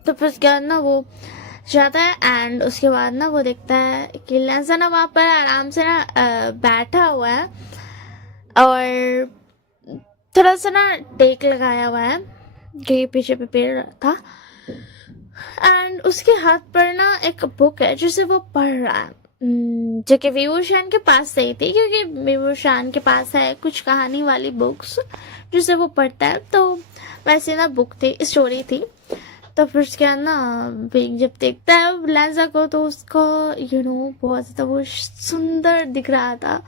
तो फिर उसके बाद ना वो जाता है एंड उसके बाद ना वो देखता है कि लाजा ना वहाँ पर आराम से ना बैठा हुआ है और थोड़ा सा ना टेक लगाया हुआ है क्योंकि पीछे पे पेड़ था एंड उसके हाथ पर ना एक बुक है जिसे वो पढ़ रहा है, जो कि विवोशान के पास सही थी क्योंकि विवोशान के पास है कुछ कहानी वाली बुक्स जिसे वो पढ़ता है। तो वैसे ना बुक थी, स्टोरी थी। तो फिर उसके बाद ना विंग जब देखता है लाजा को तो उसको बहुत ज़्यादा वो सुंदर दिख रहा था,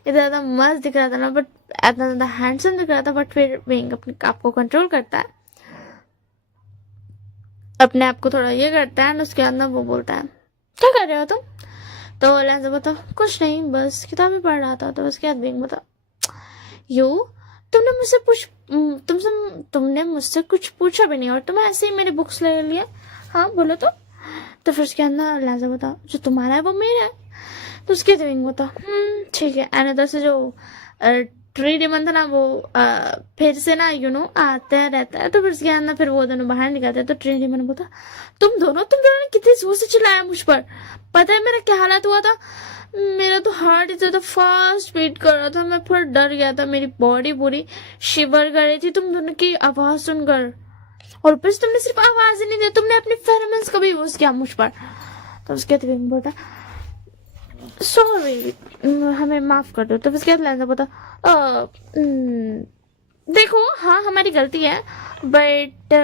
इतना ज़्यादा मस्त दिख रहा था ना, बट इतना ज़्यादा हैंडसम दिख रहा था। बट फिर विंग अपने आप को कंट्रोल करता है, अपने आप को थोड़ा ये करता है। उसके बाद ना वो बोलता है क्या कर रहे हो तुम? तो लाजा बता कुछ नहीं बस किताबें पढ़ रहा था। तो उसके बाद विंग बता यू तुमने मुझसे कुछ पूछा भी नहीं और तुम ऐसे ही मेरी बुक्स ले लिए, हाँ बोलो तो फिर उसके अंदर लाजा बता जो तुम्हारा है वो मेरा है। तो उसके विंग बता ठीक है। एंड इधर से जो ट्री डिमन था ना वो फिर से ना आता रहता है। तो फिर उसके अंदर फिर वो दोनों बाहर निकलते हैं। तो ट्री डिमन बोलता तुम दोनों ने कितनी जोर से चिल्लाया मुझ पर, पता है मेरा क्या हालत हुआ था? मेरा तो हार्ट इतना फास्ट बीट कर रहा था, मैं फिर डर गया था, मेरी बॉडी पूरी शिवर कर रही थी तुम दोनों की आवाज सुनकर। और फिर तुमने सिर्फ आवाज ही नहीं दी, तुमने अपनी फेरोमोन्स का भी यूज किया मुझ पर। तो उसके बाद विंग बोलता सॉरी हमें माफ कर दो। तो उसके बाद लाजा बोलता देखो हाँ हमारी गलती है बट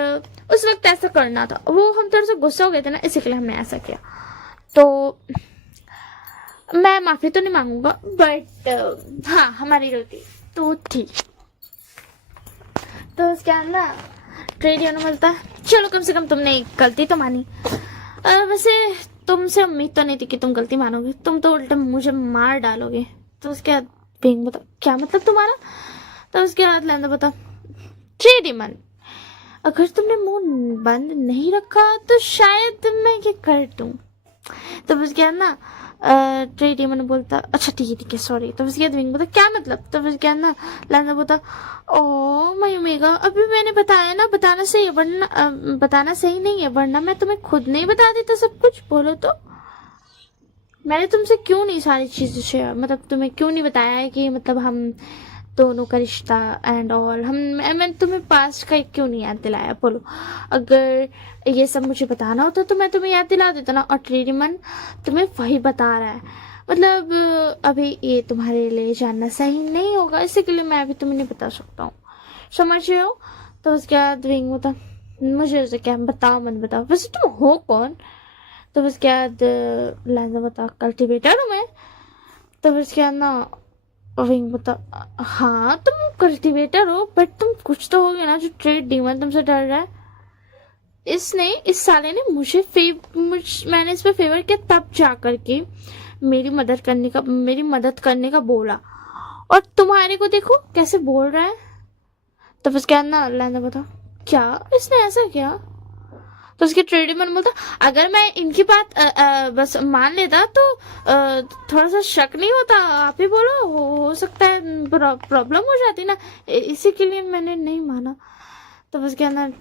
उस वक्त ऐसा करना था, वो हम थोड़ा सा गुस्सा हो गए थे ना इसी के लिए हमने ऐसा किया। तो मैं माफी तो नहीं मांगूंगा बट हाँ हमारी गलती तो ठीक। तो उसके अंदर ट्रेडियन बोलता चलो कम से कम तुमने एक गलती तो मानी। वैसे तुमसे उम्मीद तो नहीं थी कि तुम गलती मानोगे, तुम तो उल्टा मुझे मार डालोगे। तो उसके बाद विंग बता क्या मतलब तुम्हारा? तो उसके बाद लैंडर बता ट्रेडियन अगर तुमने मुंह बंद नहीं रखा तो शायद मैं ये कर दूं। तो उसके बाद ना ट्रेडियन बोलता अच्छा ठीक है सॉरी। तो उसके बाद विंग बोलता क्या मतलब? तो उसके बाद ना लैंडर बोलता ओ माय ओमेगा अभी मैंने बताया ना बताना सही है वरना बताना सही नहीं है वरना मैं तुम्हें खुद नहीं बता देता सब कुछ। बोलो तो मैंने तुमसे क्यों नहीं सारी चीजें शेयर मतलब तुम्हें क्यों नहीं बताया है कि मतलब हम दोनों का रिश्ता एंड ऑल मैंने तुम्हें पास्ट का क्यों नहीं याद दिलाया? बोलो अगर ये सब मुझे बताना होता तो मैं तुम्हें याद दिला देता ना। और ट्रेडियन तुम्हें वही बता रहा है मतलब अभी ये तुम्हारे लिए जानना सही नहीं होगा, इसी के लिए मैं अभी तुम्हें नहीं बता सकता हूँ, समझ रहे हो? तो उसके बाद विंग होता मुझे उसे क्या बताओ मत बताओ वैसे तुम हो कौन? तो उसके बाद लाजा बता कल्टिवेटर हूँ मैं। तो उसके बाद ना विंग बता हाँ तुम कल्टिवेटर हो बट तुम कुछ तो होगे ना जो ट्रेड डीमन तुमसे डर रहा है। इस साले ने मैंने इस पे फेवर किया तब जा करके मेरी मदद करने का बोला और तुम्हारे को देखो कैसे बोल रहा है। तो उसके बाद ना लैंडर बता क्या इसने ऐसा किया? तो उसके ट्रेडियन बोलता अगर मैं इनकी बात बस मान लेता तो थोड़ा सा शक नहीं होता, आप ही बोलो हो सकता है प्रॉब्लम हो जाती ना, इसी के लिए मैंने नहीं माना। तो उसके अंदर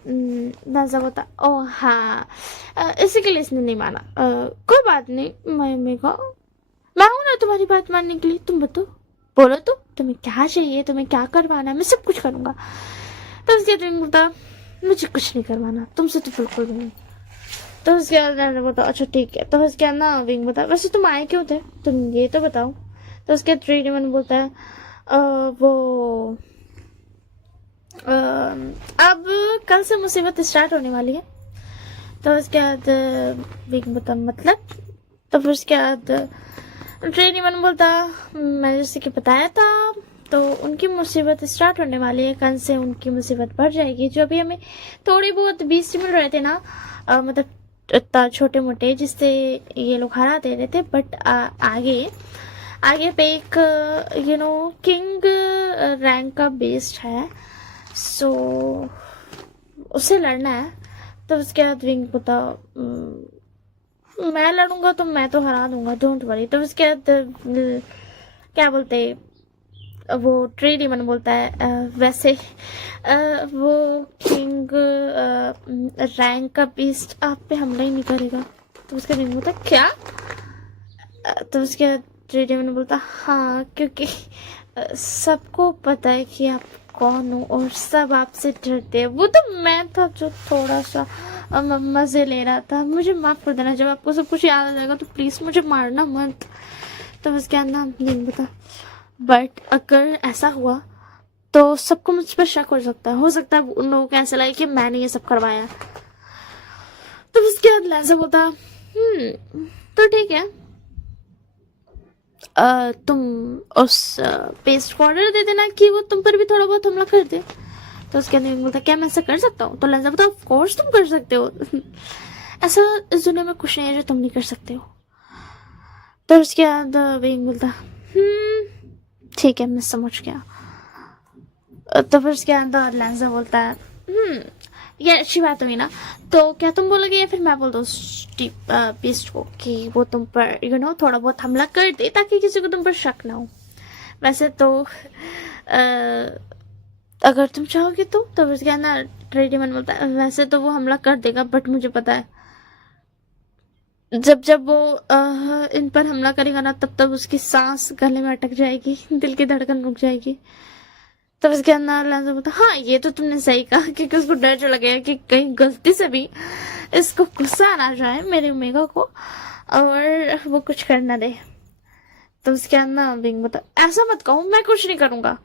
नाजा बोलता ओ हाँ इसी के लिए इसने नहीं माना, कोई बात नहीं मैं हूं ना तुम्हारी बात मानने के लिए, तुम बोलो तो तुम्हें क्या चाहिए, तुम्हें क्या करवाना है, मैं सब कुछ करूंगा। तो उसके ट्रेडियन बोलता मुझे कुछ नहीं करवाना तुमसे तो बिल्कुल भी नहीं। तो उसके बाद बोलता अच्छा ठीक है। तो उसके अंदर ना विंग बता वैसे तुम आए क्यों थे तुम ये तो बताओ। तो उसके ट्रेडियन बोलता है वो अब कल से मुसीबत स्टार्ट होने वाली है। तो उसके बाद विंग बता मतलब? तो फिर उसके बाद ट्रेडियन बोलता मैंने जैसे कि बताया था तो उनकी मुसीबत स्टार्ट होने वाली है, कल से उनकी मुसीबत बढ़ जाएगी। जो अभी हमें थोड़ी बहुत 20 मिल रहे थे ना मतलब छोटे मोटे जिससे ये लोग हरा दे रहे थे बट आगे आगे पे एक किंग रैंक का बेस्ट है, सो उससे लड़ना है। तो उसके बाद विंग बोलता मैं लड़ूंगा तो मैं तो हरा दूंगा, डोंट वरी। तो उसके बाद क्या बोलते वो ट्री डीमन बोलता है वैसे वो किंग रैंक का बीस्ट आप पे हमला ही नहीं करेगा। तो उसका विंग बोलता क्या? तो उसके बाद ट्री डीमन बोलता हाँ, क्योंकि सबको पता है कि आप कौन हो और सब आपसे डरते हैं। वो तो मैं था जो थोड़ा सा मजे ले रहा था, मुझे माफ कर देना। जब आपको सब कुछ याद आ जाएगा तो प्लीज मुझे मारना मत। तो उसके अंदर नहीं बता, बट अगर ऐसा हुआ तो सबको मुझ पर शक हो सकता है। उन लोगों को ऐसा लगे कि मैंने ये सब करवाया। तो उसके बाद लैंसा बोलता तो ठीक है, तुम उस पेस्ट को ऑर्डर दे देना कि वो तुम पर भी थोड़ा बहुत हमला कर दे। तो उसके अंदर बोलता क्या मैं ऐसा कर सकता हूँ? तो लैंसा बोलता ऑफ कोर्स तुम कर सकते हो ऐसा इस दुनिया में कुछ नहीं है जो तुम नहीं कर सकते हो। तो उसके बाद विंग बोलता ठीक है, मैं समझ गया। तो फिर उसके अंदर लैंसा बोलता है ये अच्छी बात हुई ना, तो क्या तुम बोलोगे या फिर मैं बोल दूँ बीस्ट को कि वो तुम पर थोड़ा बहुत हमला कर दे ताकि किसी को तुम पर शक ना हो। वैसे तो अगर तुम चाहोगे तो फिर उसके अंदर ट्रेडीमैन बोलता है वैसे तो वो हमला कर देगा, बट मुझे पता है जब वो इन पर हमला करेगा ना तब उसकी सांस गले में अटक जाएगी, दिल की धड़कन रुक जाएगी। तब उसके अंदर लैंसा बोलता हाँ ये तो तुमने सही कहा, क्योंकि उसको डर जो लगेगा कि कहीं गलती से भी इसको गुस्सा ना जाए मेरे ओमेगा को और वो कुछ कर ना दे। तो उसके अंदर विंग बोलता ऐसा मत कहो, मैं कुछ नहीं करूंगा।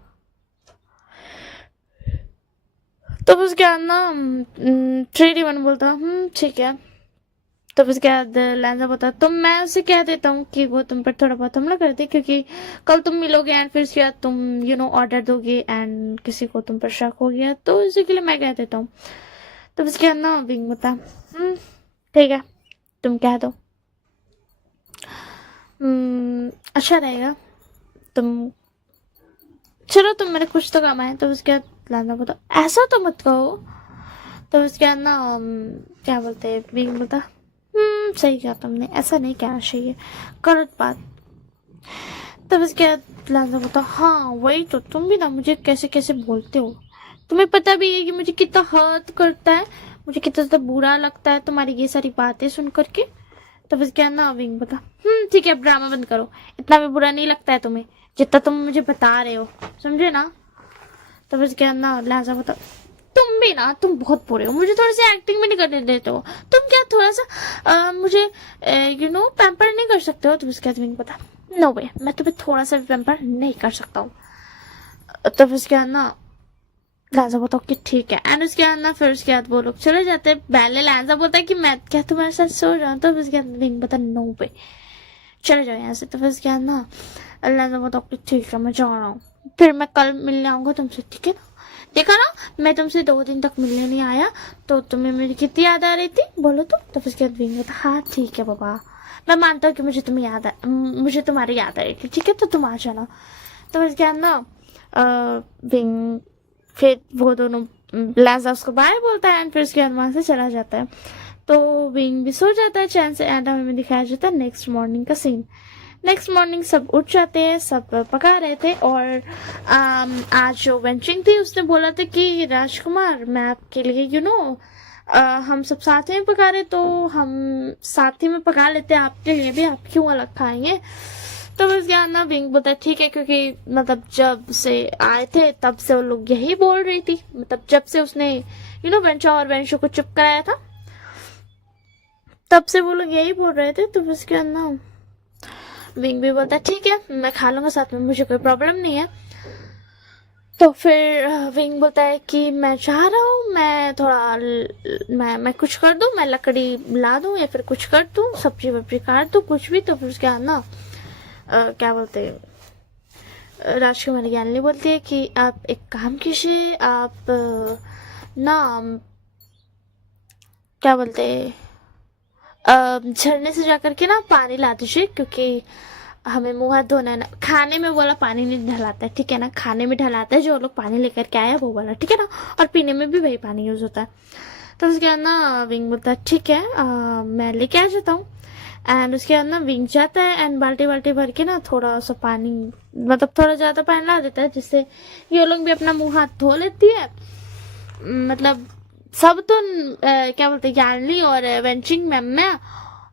तो उसके अंदर 3D1 बोलता ठीक है। तो उसके बाद लैंसा बोलता तो मैं उसे कह देता हूँ कि वो तुम पर थोड़ा बहुत हमला कर दे, क्योंकि कल तुम मिलोगे एंड फिर उसके बाद तुम ऑर्डर दोगे एंड किसी को तुम पर शक हो गया, तो इसी के लिए मैं कह देता हूँ। तो उसके बाद ना विंग बोलता ठीक है तुम कह दो, अच्छा रहेगा, तुम चलो तुम मेरे कुछ तो काम आए। तो उसके बाद लैंसा बोलता ऐसा तो मत कहो। तो उसके बाद ना क्या बोलते विंग बोलता सही कहा तुमने, ऐसा नहीं कहना चाहिए, गलत बात। तब उसके बाद लैंसा बोलता हाँ वही तो, तुम भी ना मुझे कैसे कैसे बोलते हो, तुम्हें पता भी है कि मुझे कितना हर्ट करता है, मुझे कितना ज्यादा बुरा लगता है तुम्हारी ये सारी बातें सुन करके। तब उसके बाद ना विंग बोलता ठीक है ड्रामा बंद करो, इतना भी बुरा नहीं लगता है तुम्हें जितना तुम मुझे बता रहे हो, समझे ना। तब उसके बाद ना लैंसा बोलता तुम भी ना, तुम बहुत बुरे हो, मुझे थोड़ी सी एक्टिंग भी नहीं करने देते हो, तुम क्या थोड़ा सा मुझे पैम्पर नहीं कर सकते हो। तो उसके बाद विंग पता नो वे, मैं तुम्हें थोड़ा सा भी पैम्पर नहीं कर सकता हूँ। तब उसके बाद ना लैंसा बोलता कि ठीक है एंड उसके बाद ना फिर उसके बाद वो लोग चले जाते हैं। पहले लैंसा बोलता है कि मैं क्या तुम्हारे साथ सो जाऊँ, तो उसके बाद विंग बता नो वे चले जाओ यहाँ से। तो फिर उसके बाद ना लैंसा बोलता कि ठीक है मैं जा रहा हूँ, फिर मैं कल मिलने आऊंगा तुमसे, ठीक है ना। देखा ना मैं तुमसे 2 दिन तक मिलने नहीं आया तो तुम्हें मेरी कितनी याद आ रही थी बोलो तो उसके बाद विंग था हाँ ठीक है बाबा, मैं मानता हूँ कि मुझे तुम्हारी याद आ रही थी, ठीक है तो तुम आ जाना। तो उसके बाद ना विंग फिर वो दोनों लैंसा उसको बाय बोलता है एंड फिर उसके बाद वहां से चला जाता है। तो विंग भी सो जाता है चैन से एंड हमें दिखाया जाता है नेक्स्ट मॉर्निंग का सीन। नेक्स्ट मॉर्निंग सब उठ जाते हैं, सब पका रहे थे और आज जो वेंचिंग थी उसने बोला था कि राजकुमार मैं आपके लिए हम सब साथ में पका रहे तो हम साथ ही में पका लेते, आपके लिए भी, आप क्यों अलग खाएंगे। तो बस ज्ञान ना विंग बोलता है ठीक है, क्योंकि मतलब जब से आए थे तब से वो लोग यही बोल रही थी, मतलब जब से उसने वेंचा और वेंशो को चुप कराया था तब से वो लोग यही बोल रहे थे। तो बस ज्ञान ना विंग भी बोलता है ठीक है मैं खा लूंगा साथ में, मुझे कोई प्रॉब्लम नहीं है। तो फिर विंग बोलता है कि मैं चाह रहा हूँ मैं थोड़ा मैं कुछ कर दूँ, मैं लकड़ी ला दूँ या फिर कुछ कर दूँ, सब्जी वब्जी काट दूँ, कुछ भी। तो फिर उसके बाद ना क्या बोलते राजकुमारी ज्ञानी बोलती है कि आप एक काम कीजिए, आप ना क्या बोलते झरने से जाकर के ना पानी ला दीजिए, क्योंकि हमें मुंह हाथ धोना है ना, खाने में बोला पानी नहीं ढलाता है, ठीक है ना, खाने में ढलाता है जो लोग पानी लेकर के आए वो वाला, ठीक है ना, और पीने में भी वही पानी यूज होता है। तो उसके बाद ना विंग बोलता है ठीक है मैं लेके आ जाता हूँ। एंड उसके बाद ना विंग जाता है एंड बाल्टी बाल्टी भर के ना थोड़ा सा पानी, मतलब थोड़ा ज्यादा पानी ला देता है, जिससे ये लोग भी अपना मुंह हाथ धो लेती है। मतलब सब तो क्या बोलते हैं, यानली और वेंचिंग मैम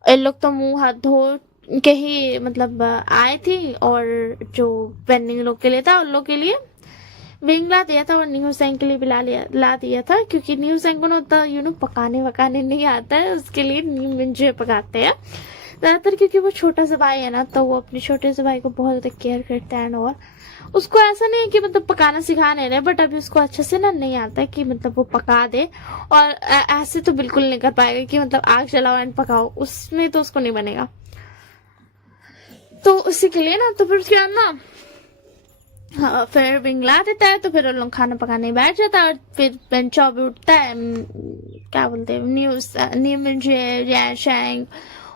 इन लोग तो मुंह हाथ धो के ही मतलब आए थी, और जो वेंडिंग लोग के लिए था उन लोग के लिए विंग ला दिया था, और न्यू सैंग के लिए भी ला दिया था, क्योंकि न्यू सैंग को ना उतना पकाने वकाने नहीं आता है, उसके लिए न्यू मिंजू पकाते हैं ज्यादातर, क्योंकि वो छोटा सा भाई है ना, तो वो अपने छोटे से भाई को बहुत ज्यादा केयर करता है। और उसको ऐसा नहीं है कि मतलब पकाना सिखा नहीं रहे, बट अभी उसको अच्छे से ना नहीं आता है कि मतलब वो पका दे, और ऐसे तो बिल्कुल नहीं कर पाएगा कि मतलब आग जलाओ एंड पकाओ, उसमें तो उसको नहीं बनेगा। तो उसी के लिए ना, तो फिर उसके बाद ना हाँ, फिर विंग ला देता है, तो फिर उन लोग खाना पकाने बैठ जाता है, और फिर बेंचो भी उठता है, क्या बोलते हैं, न्यू मिंजे शैंग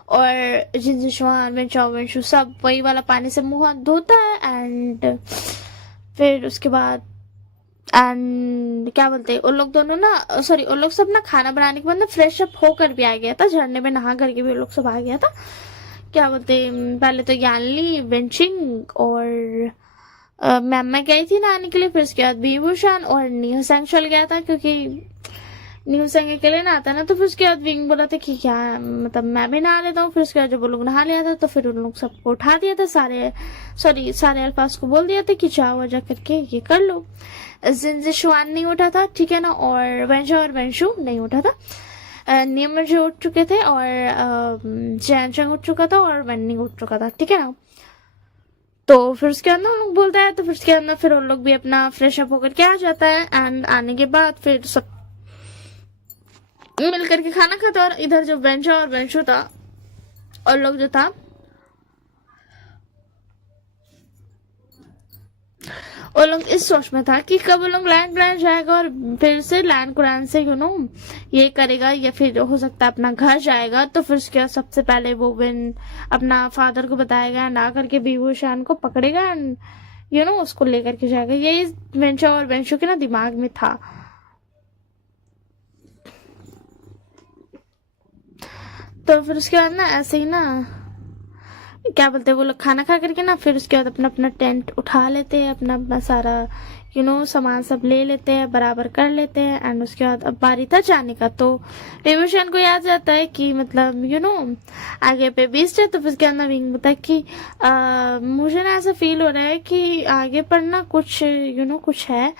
और जिनजुआन बेंचो सब वही वाला पानी से मुंह हाथ धोता है। एंड फिर उसके बाद एंड क्या बोलते हैं, उन लोग दोनों ना, सॉरी, उन लोग सब ना खाना बनाने के बाद ना फ्रेश अप होकर भी आ गया था, झरने में नहा करके भी उन लोग सब आ गया था। क्या बोलते हैं, पहले तो यानली वेंचिंग और मैम गई थी नहाने के लिए, फिर उसके बाद बीबूशान और न्यू सैंग चल गया था, क्योंकि न्यू सैंग अकेले नहाता ना, तो फिर उसके बाद विंग बोला था कि क्या मतलब मैं भी नहा लेता हूँ। फिर उसके बाद जब वो लोग नहा लिया था, तो फिर उन लोग सबको उठा दिया था, सारे अल्फाज को बोल दिया था कि जाओ वजह करके ये कर लो। जिनजुआन नहीं उठा था, ठीक है ना, और वेंशो और वेंशु नहीं उठा था। न्यू मिंजे उठ चुके थे, और जैनचंग उठ चुका था, और वेनिंग उठ चुका था, ठीक है ना। तो फिर उसके अंदर उन लोग बोलता है, तो फिर उसके अंदर फिर उन लोग भी अपना फ्रेश अप होकर के आ जाता है। एंड आने के बाद फिर सब मिल करके खाना खाते, और इधर जो वेंचो और वेंशु था और लोग जो था वो लोग इस सोच में था कि कब वो लोग लैंड जाएगा, और फिर से लैंड कुरान से ये करेगा, या फिर हो सकता है अपना घर जाएगा। तो फिर उसके बाद सबसे पहले वो विन अपना फादर को बताएगा, एंड आकर के बीबूशान को पकड़ेगा, एंड उसको लेकर के जाएगा। यही वेंचो और वेंशु के ना दिमाग में था। तो फिर उसके बाद ना ऐसे ही ना क्या बोलते हैं, वो लोग खाना खा करके ना फिर उसके बाद अपना अपना टेंट उठा लेते हैं, अपना अपना सारा सामान सब ले लेते हैं, बराबर कर लेते हैं। एंड उसके बाद अब बारी था जाने का, तो विभूषण को याद जाता है कि मतलब आगे पे बीस्ट है। तो फिर उसके अंदर विंग बताया कि मुझे ना ऐसा फील हो रहा है कि आगे पर ना कुछ कुछ है,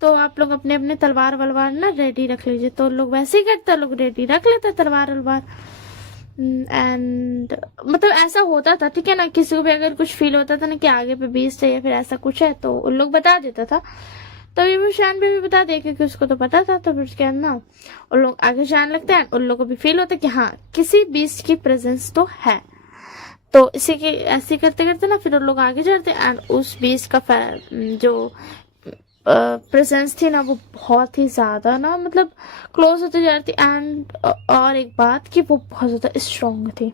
तो आप लोग अपने अपने तलवार वलवार ना रेडी रख लीजिए। तो लोग वैसे ही करते, लोग रेडी रख लेते तलवार वलवार। एंड मतलब ऐसा होता था, ठीक है ना, किसी को भी अगर कुछ फील होता था ना कि आगे पे बीस्ट है या फिर ऐसा कुछ है, तो उन लोग बता देता था। तो विभूषण पे भी बता दे, क्योंकि उसको तो पता था। तो फिर उसके बाद ना उन लोग आगे जाने लगते हैं, उन लोगों को भी फील होता है कि हाँ किसी बीस्ट की प्रेजेंस तो है। तो इसी के ऐसे करते करते ना फिर उन लोग आगे जाते हैं, एंड उस बीस्ट का जो प्रेजेंस थी ना वो बहुत ही ज्यादा ना मतलब क्लोज होते जा रही थी। एंड और एक बात कि वो बहुत ज्यादा स्ट्रॉन्ग थी।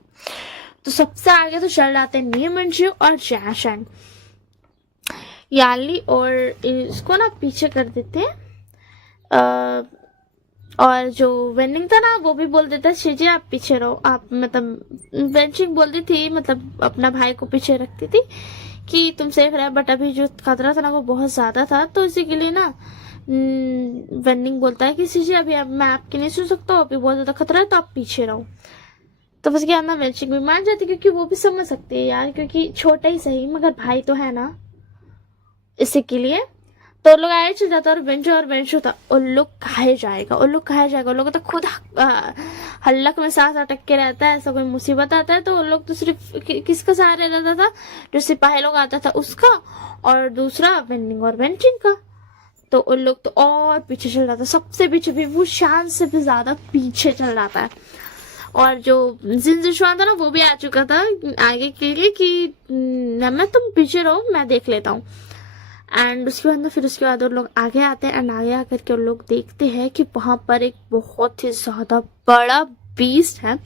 तो सबसे आगे तो चल जाते हैं न्यू मिंजू और जैशन, याली और इसको ना पीछे कर देते हैं। और जो वेनिंग था ना वो भी बोल देता शिजी आप पीछे रहो, आप मतलब वेंचिंग बोलती थी, मतलब अपना भाई को पीछे रखती थी कि तुम सेफ रहे, बट अभी जो खतरा था ना वो बहुत ज्यादा था। तो इसी के लिए ना वेनिंग बोलता है कि शिजी अभी मैं आपकी नहीं सुन सकता, अभी बहुत ज्यादा खतरा है, तो आप पीछे रहो। तो बस क्या ना वेंचिंग भी मान जाती, क्योंकि वो भी समझ सकती है यार, क्योंकि छोटा ही सही मगर भाई तो है ना, इसी के लिए। तो लोग आए चल जाता, और बेंचो था उन लोग कहे जाएगा, उन लोग तो खुद हल्लक में सांस अटक के रहता है। ऐसा कोई मुसीबत आता है तो उन लोग तो सिर्फ किसका सहारा रहता था, जो सिपाही लोग आता था उसका, और दूसरा वेंडिंग और वेंचिंग का। तो उन लोग तो और पीछे चल जाता, सबसे पीछे भी वो शान से भी ज्यादा पीछे चल जाता है। और जो जिनजुआन था ना वो भी आ चुका था आगे के लिए कि मैं तुम पीछे रहो, मैं देख लेता हूँ। एंड उसके बाद फिर उसके बाद लोग आगे आते हैं, एंड आगे आकर के लोग देखते हैं कि वहां पर एक बहुत ही ज्यादा बड़ा बीस्ट है,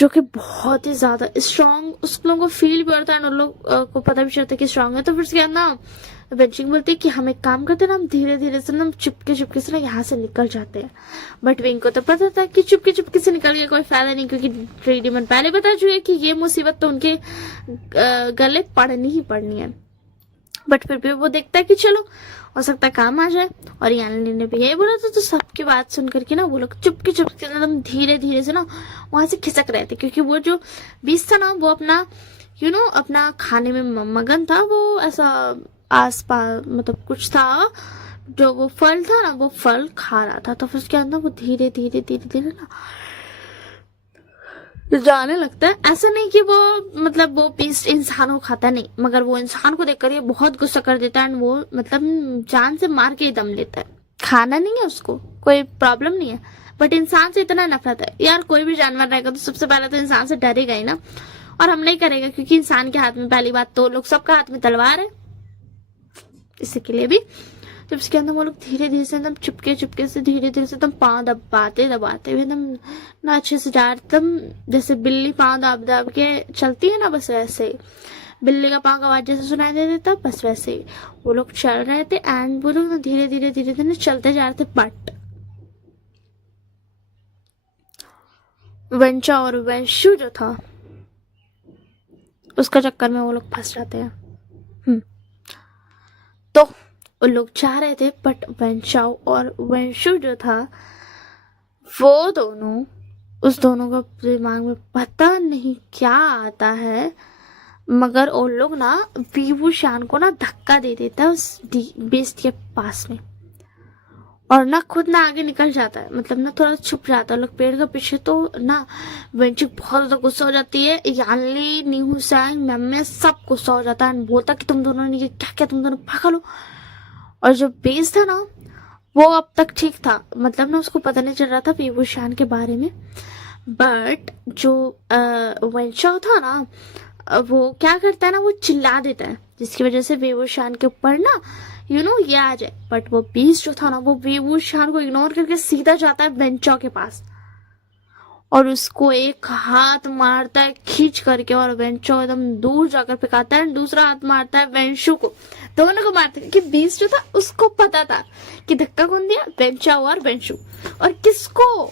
जो कि बहुत ही ज्यादा स्ट्रांग, उस लोगों को फील भी होता है, उन लोग को पता भी चलता है कि स्ट्रांग है। तो फिर उसके बाद ना वेंचिंग बोलती है कि हम एक काम करते हैं ना, हम धीरे धीरे से ना, हम चुपके चुपके से ना यहाँ से निकल जाते हैं। बट विंग को तो पता था कि चुपके चुपके से निकल के कोई फायदा नहीं, क्योंकि ट्री डीमन पहले बता चुके कि ये मुसीबत तो उनके गले पड़नी ही पड़नी है। बट फिर भी वो देखता है कि चलो हो सकता है काम आ जाए, और यानी ने भी यही बोला था। तो सबकी बात सुन करके ना वो लोग चुपके चुपके एकदम धीरे धीरे से ना वहां से खिसक रहे थे, क्योंकि वो जो बीस था ना वो अपना अपना खाने में मगन था। वो ऐसा आस पास मतलब कुछ था, जो वो फल था ना वो फल खा रहा था। तो फिर उसके अंदर वो धीरे धीरे धीरे धीरे ना जाने लगता है। ऐसा नहीं कि वो मतलब वो बीस्ट इंसान को खाता नहीं, मगर वो इंसान को देखकर ये बहुत गुस्सा कर देता है, एंड वो मतलब जान से मार के ही दम लेता है। खाना नहीं है उसको, कोई प्रॉब्लम नहीं है, बट इंसान से इतना नफरत है। यार कोई भी जानवर रहेगा तो सबसे पहले तो इंसान से डरेगा ही ना, और हम नहीं करेगा, क्योंकि इंसान के हाथ में पहली बात तो लोग सबका हाथ में तलवार है, इसी के लिए भी। जब इसके अंदर वो लोग धीरे धीरे से एकदम चुपके चुपके से धीरे धीरे से एकदम पाँव दबाते दबाते हुए एकदम ना अच्छे से जा, एकदम जैसे बिल्ली पाँव दब दब के चलती है ना, बस वैसे ही बिल्ली का पाँव का आवाज जैसे सुनाई दे देता, बस वैसे ही वो लोग चल रहे थे। एंड वो लोग धीरे धीरे धीरे धीरे चलते जा रहे थे, बट वेंचा और वेंशु जो था उसका चक्कर में वो लोग फंस जाते हैं। तो वो लोग जा रहे थे, बट वेंचाओ और वेंशु जो था वो दोनों, उस दोनों का दिमाग में पता नहीं क्या आता है, मगर वो लोग ना वीवू शान को ना धक्का दे देता है उस बेस्ट के पास में, और ना खुद ना आगे निकल जाता है, मतलब ना थोड़ा छुप जाता है लोग पेड़ के पीछे। तो ना वेंचू बहुत ज्यादा गुस्सा हो जाती है, यानली न्यू सैंग मैम सब गुस्सा हो जाता है, बोलता कि तुम दोनों ने ये क्या क्या, तुम दोनों भागा लो। और जो बेस था ना वो अब तक ठीक था, मतलब ना उसको पता नहीं चल रहा था वीवू शान के बारे में, बट जो वेंचो था ना वो क्या करता है ना, वो चिल्ला देता है, जिसकी वजह से वीवू शान के ऊपर ना ये आ जाए। बट वो बीस्ट जो था ना वो वीवू शान को इग्नोर करके सीधा जाता है वेंचो के पास, और उसको एक हाथ मारता है खींच करके, और वेंचो एकदम दूर जाकर फेंकाता है, दूसरा हाथ मारता है वेंशु को, दोनों को मारता है। कि बीस्ट जो था उसको पता था कि धक्का कौन दिया, वेंचो और वेंशु, और किसको,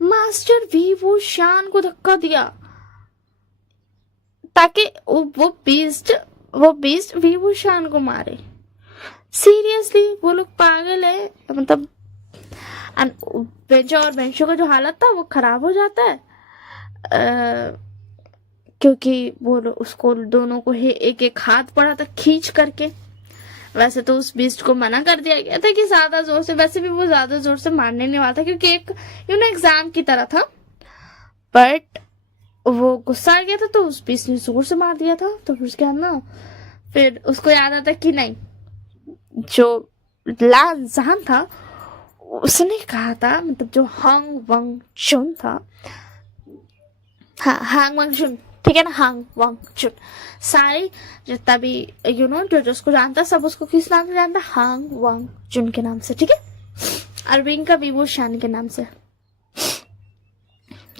मास्टर वीवू शान को धक्का दिया, ताकि वो बीस्ट वीवू शान को मारे। सीरियसली वो लोग पागल है, मतलब वेंचो और वेंशु का जो हालत था वो खराब हो जाता है, क्योंकि वो उसको दोनों को एक एक हाथ पड़ा था खींच करके। वैसे तो उस बीस्ट को मना कर दिया गया था कि ज्यादा जोर से, वैसे भी वो ज्यादा जोर से मारने नहीं वाला था, क्योंकि एक एग्जाम की तरह था, बट वो गुस्सा आ गया था तो उस बीस्ट ने जोर से मार दिया था। तो फिर उसके बाद ना फिर उसको याद आता कि नहीं, जो लान जहान था उसने कहा था, मतलब जो हांग वंग चुन था, हाँ हांग वंग चुन, ठीक है ना, हांग वंग चुन, सारे जितना भी जो जिसको जानता सब उसको किस नाम से जानता, हांग वंग चुन के नाम से, ठीक है, अरविंद का वीवू शान के नाम से।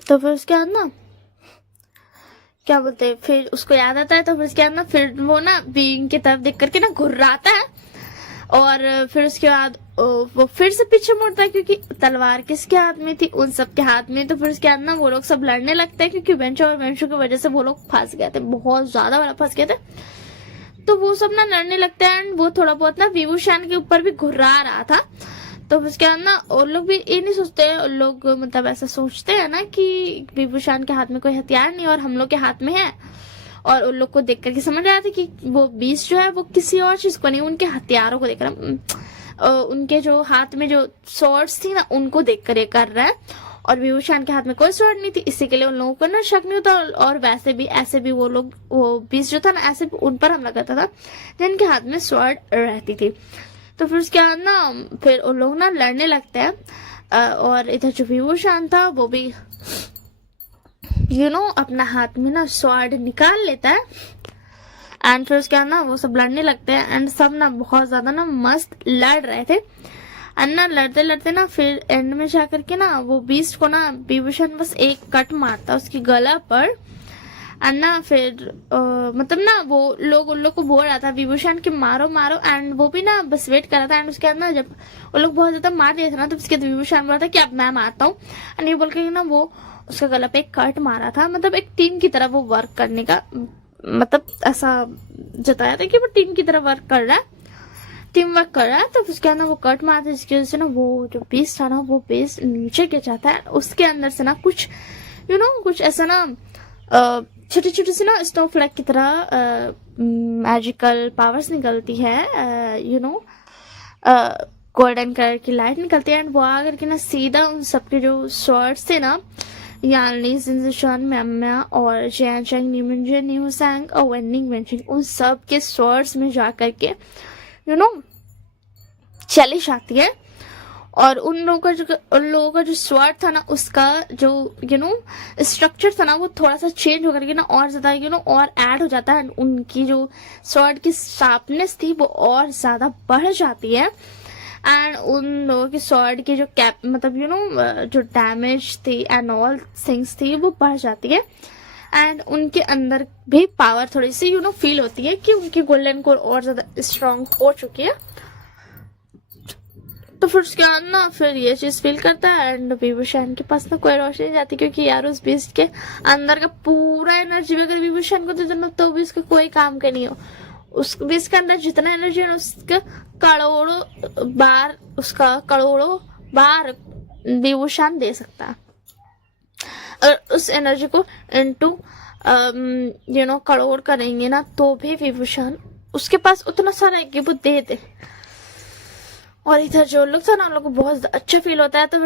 तो फिर उसके बाद ना क्या बोलते हैं, फिर उसको याद आता है, तो फिर उसके बाद ना फिर वो ना बीइंग की तरफ देख करके ना घुर्राता है, और फिर उसके बाद वो फिर से पीछे मुड़ता है, क्योंकि तलवार किसके हाथ में थी, उन सब के हाथ में। तो फिर उसके बाद ना वो लोग सब लड़ने लगते हैं, क्योंकि वेंचो और वेंशु की वजह से वो लोग फंस गए थे, बहुत ज्यादा बड़ा फंस गए थे। तो वो सब ना लड़ने लगते हैं, एंड वो थोड़ा बहुत ना वीवू शान के ऊपर भी घुर्रा रहा था। तो उसके बाद ना और लोग भी ये नहीं सोचते, लोग मतलब ऐसा सोचते हैं ना कि वीवू शान के हाथ में कोई हथियार नहीं और हम लोग के हाथ में है, और उन लोग को देख करके समझ आया था कि वो बीस्ट जो है वो किसी और चीज को नहीं, उनके हथियारों को देख रहा, उनके जो हाथ में जो स्वॉर्ड्स थी ना उनको देख कर ये कर रहा है, और वीवू शान के हाथ में कोई स्वॉर्ड नहीं थी, इसी के लिए उन लोगों को ना शक नहीं होता। और वैसे भी ऐसे भी वो लोग, वो बीस्ट जो था ना ऐसे भी उन पर हमला करता था जिनके हाथ में स्वॉर्ड रहती थी। तो फिर उसके बाद ना फिर उन लोग ना लड़ने लगते हैं, और इधर जो वीवू शान था वो भी अपना हाथ में ना स्वॉर्ड निकाल लेता है, एंड फिर उसके बाद ना वो सब लड़ने लगते हैं, एंड सब ना बहुत ज्यादा ना मस्त लड़ रहे थे। एंड ना लड़ते लड़ते ना फिर एंड में जाकर के ना वो बीस्ट को ना विभूषण बस एक कट मारता उसकी गला पर। एंड ना फिर मतलब ना वो लोग उन लोग को बोल रहा था विभूषण के मारो मारो, एंड वो भी ना बस वेट कर रहा था। एंड उसके बाद ना जब वो लोग बहुत ज्यादा मार दिए थे ना तो उसके बाद विभूषण बोला था कि अब मैं मारता हूँ। एंड ये बोल के ना वो उसका गला पे एक कट मारा था। मतलब एक टीम की तरह वो वर्क करने का मतलब ऐसा जताया था कि वो टीम की तरह वर्क कर रहा है, टीम वर्क कर रहा है। तो उसके अंदर वो कट मारता है जिसकी वजह से ना वो जो बीस्ट था ना वो बीस्ट नीचे गिर जाता है। उसके अंदर से ना कुछ कुछ ऐसा ना छोटी छोटी सी ना स्नोफ्लैक की तरह मैजिकल पावर्स निकलती है। गोल्डन कलर की लाइट निकलती है एंड वो आकर के ना सीधा उन सबके जो स्वर्ड्स थे ना यानी जिनजुशान म्याम्या और जैनचैंग न्यूमंजे न्यूसैंग और वेनिंग वेंचिंग उन सब के स्वर्ड्स में जाकर के चली जाती है। और उन लोगों का जो स्वॉर्ड था ना उसका जो स्ट्रक्चर था ना वो थोड़ा सा चेंज होकर के ना और ज्यादा और ऐड हो जाता है। उनकी जो स्वॉर्ड की शार्पनेस थी वो और ज्यादा बढ़ जाती है। एंड उन लोगों की स्वॉर्ड की जो कैप मतलब जो डैमेज थी एंड ऑल थिंग्स थी वो बढ़ जाती है। एंड उनके अंदर भी पावर थोड़ी सी फील होती है कि उनकी गोल्डन कोर और ज्यादा स्ट्रांग हो चुकी है। तो फिर उसके बाद ना फिर ये चीज फील करता है एंड विभूषण के पास ना कोई रोशनी नहीं जाती क्योंकि यार उस बीस्ट के अंदर का पूरा एनर्जी अगर विभूषण को दे दो तो भी उसका कोई काम का नहीं हो। उस बीस्ट के अंदर जितना एनर्जी है उसका करोड़ों बार विभूषण दे सकता है। अगर उस एनर्जी को इनटू करोड़ करेंगे ना तो भी विभूषण उसके पास उतना सारा है कि वो दे दे। और इधर जो लोग था ना उन लोग को बहुत अच्छा फील होता है। तो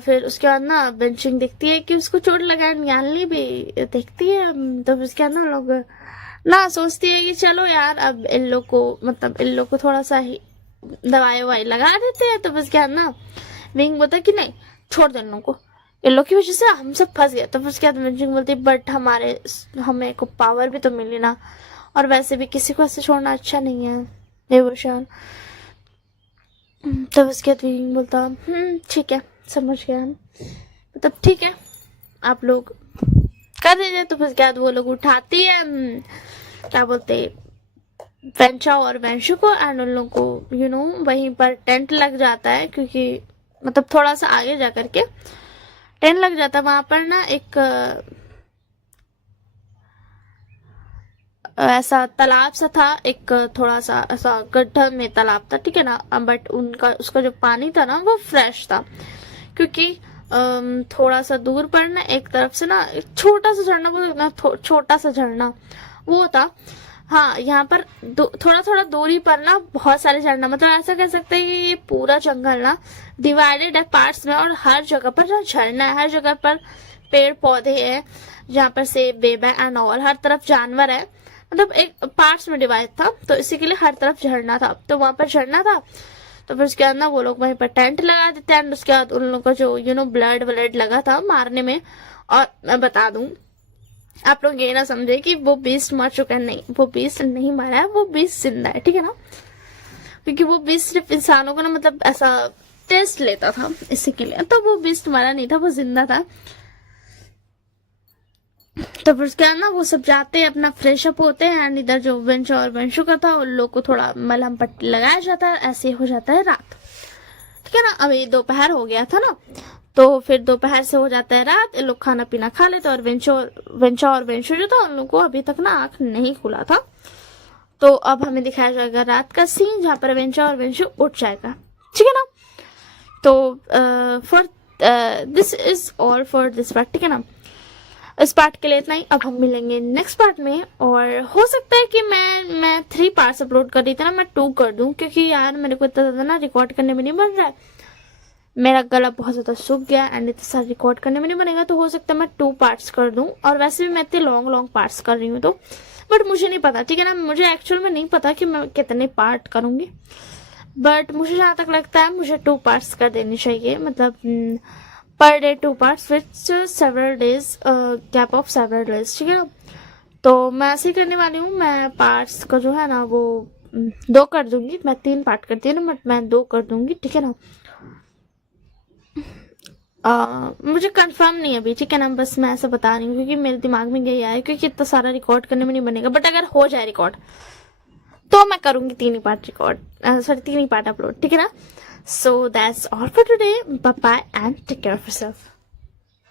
फिर उसके बाद ना बेंचिंग देखती है कि उसको चोट लगा, यानली भी देखती है। तो उसके बाद ना लोग ना सोचती है कि चलो यार अब इन लोग को थोड़ा सा ही दवाई ववाई लगा देते हैं। तो उसके बाद ना विंग बोलता है कि नहीं छोड़ दो इन लोग को, इन लोग की वजह से हम सब फंस गए। तो उसके बाद बेंचिंग बोलती है बट हमें को पावर भी तो मिली ना, और वैसे भी किसी को ऐसे छोड़ना अच्छा नहीं है विभूषण। तब उसके बाद विंग बोलता ठीक है समझ गया हम, मतलब ठीक है आप लोग कर दीजिए। तो उसके बाद वो लोग उठाती है क्या बोलते वेंचा और वेंशु को एंड उन लोगों को वहीं पर टेंट लग जाता है क्योंकि मतलब थोड़ा सा आगे जा करके टेंट लग जाता है। वहां पर ना एक ऐसा तालाब सा था, एक थोड़ा सा ऐसा गड्ढा में तालाब था, ठीक है ना। बट उसका जो पानी था ना वो फ्रेश था क्योंकि थोड़ा सा दूर पर ना एक तरफ से ना एक छोटा सा झरना, वो छोटा सा झरना वो था। हाँ यहाँ पर थोड़ा थोड़ा दूरी पर ना बहुत सारे झरना, मतलब ऐसा कह सकते हैं कि ये पूरा जंगल ना डिवाइडेड है पार्ट्स में और हर जगह पर ना झरना है, हर जगह पर पेड़ पौधे हैं जहाँ पर सेब बेबा एंड ऑल, हर तरफ जानवर है, मतलब एक पार्ट्स में डिवाइड था। तो इसी के लिए हर तरफ झरना था। तो वहां पर झरना था तो फिर उसके बाद ना वो लोग वहीं पर टेंट लगा देते हैं। उसके बाद उन लोगों का जो ब्लड व्लड लगा था मारने में, और मैं बता दूं आप लोग ये ना समझे कि वो बीस्ट मर चुका है, नहीं वो बीस्ट नहीं मरा है, वो बीस्ट जिंदा है, ठीक है ना। क्योंकि वो बीस्ट सिर्फ इंसानों को ना मतलब ऐसा टेस्ट लेता था इसी के लिए, तो वो बीस्ट मरा नहीं था, वो जिंदा था। तो फिर उसके बाद ना वो सब जाते हैं अपना फ्रेश अप होते हैं एंड इधर जो वेंचो और वेंशु का था उन लोग को थोड़ा मलहम पट्टी लगाया जाता है। ऐसे हो जाता है रात, ठीक है ना। अभी दोपहर हो गया था ना, तो फिर दोपहर से हो जाता है रात। ये लोग खाना पीना खा लेते और वेंचो और वेंशु जो था उन लोग को अभी तक ना आंख नहीं खुला था। तो अब हमें दिखाया जाएगा रात का सीन जहाँ पर वेंचो और वेंशु उठ जाएगा, ठीक है ना। तो for this is all for this part, ठीक है ना। इस पार्ट के लिए इतना ही। अब हम मिलेंगे नेक्स्ट पार्ट में, और हो सकता है कि मैं 3 पार्ट्स अपलोड कर रही थी ना, मैं 2 कर दूं क्योंकि यार मेरे को इतना ज्यादा ना रिकॉर्ड करने में नहीं बन रहा है। मेरा गला बहुत ज्यादा सूख गया एंड इतना सारा रिकॉर्ड करने में नहीं बनेगा, तो हो सकता है मैं 2 पार्ट्स कर दूं। और वैसे भी मैं इतने लॉन्ग पार्ट्स कर रही हूँ तो, बट मुझे नहीं पता, ठीक है ना। मुझे एक्चुअल में नहीं पता कि मैं कितने पार्ट करूंगी, बट मुझे जहां तक लगता है मुझे 2 पार्ट्स कर देनी चाहिए, मतलब per day 2 parts with several days gap of several days, ठीक है ना। तो मैं ऐसे ही करने वाली हूँ। मैं पार्ट्स का जो है ना वो 2 कर दूंगी, मैं 3 पार्ट करती हूँ ना, बट मैं 2 कर दूंगी, ठीक है ना। मुझे कंफर्म नहीं है अभी, ठीक है ना, बस मैं ऐसा बता रही हूँ क्योंकि मेरे दिमाग में यही आया, क्योंकि इतना सारा रिकॉर्ड करने में नहीं बनेगा, बट अगर हो जाए रिकॉर्ड तो मैं करूंगी 3 ही पार्ट रिकॉर्ड, सॉरी 3 ही पार्ट अपलोड, ठीक है ना। So that's all for today, bye bye and take care of yourself.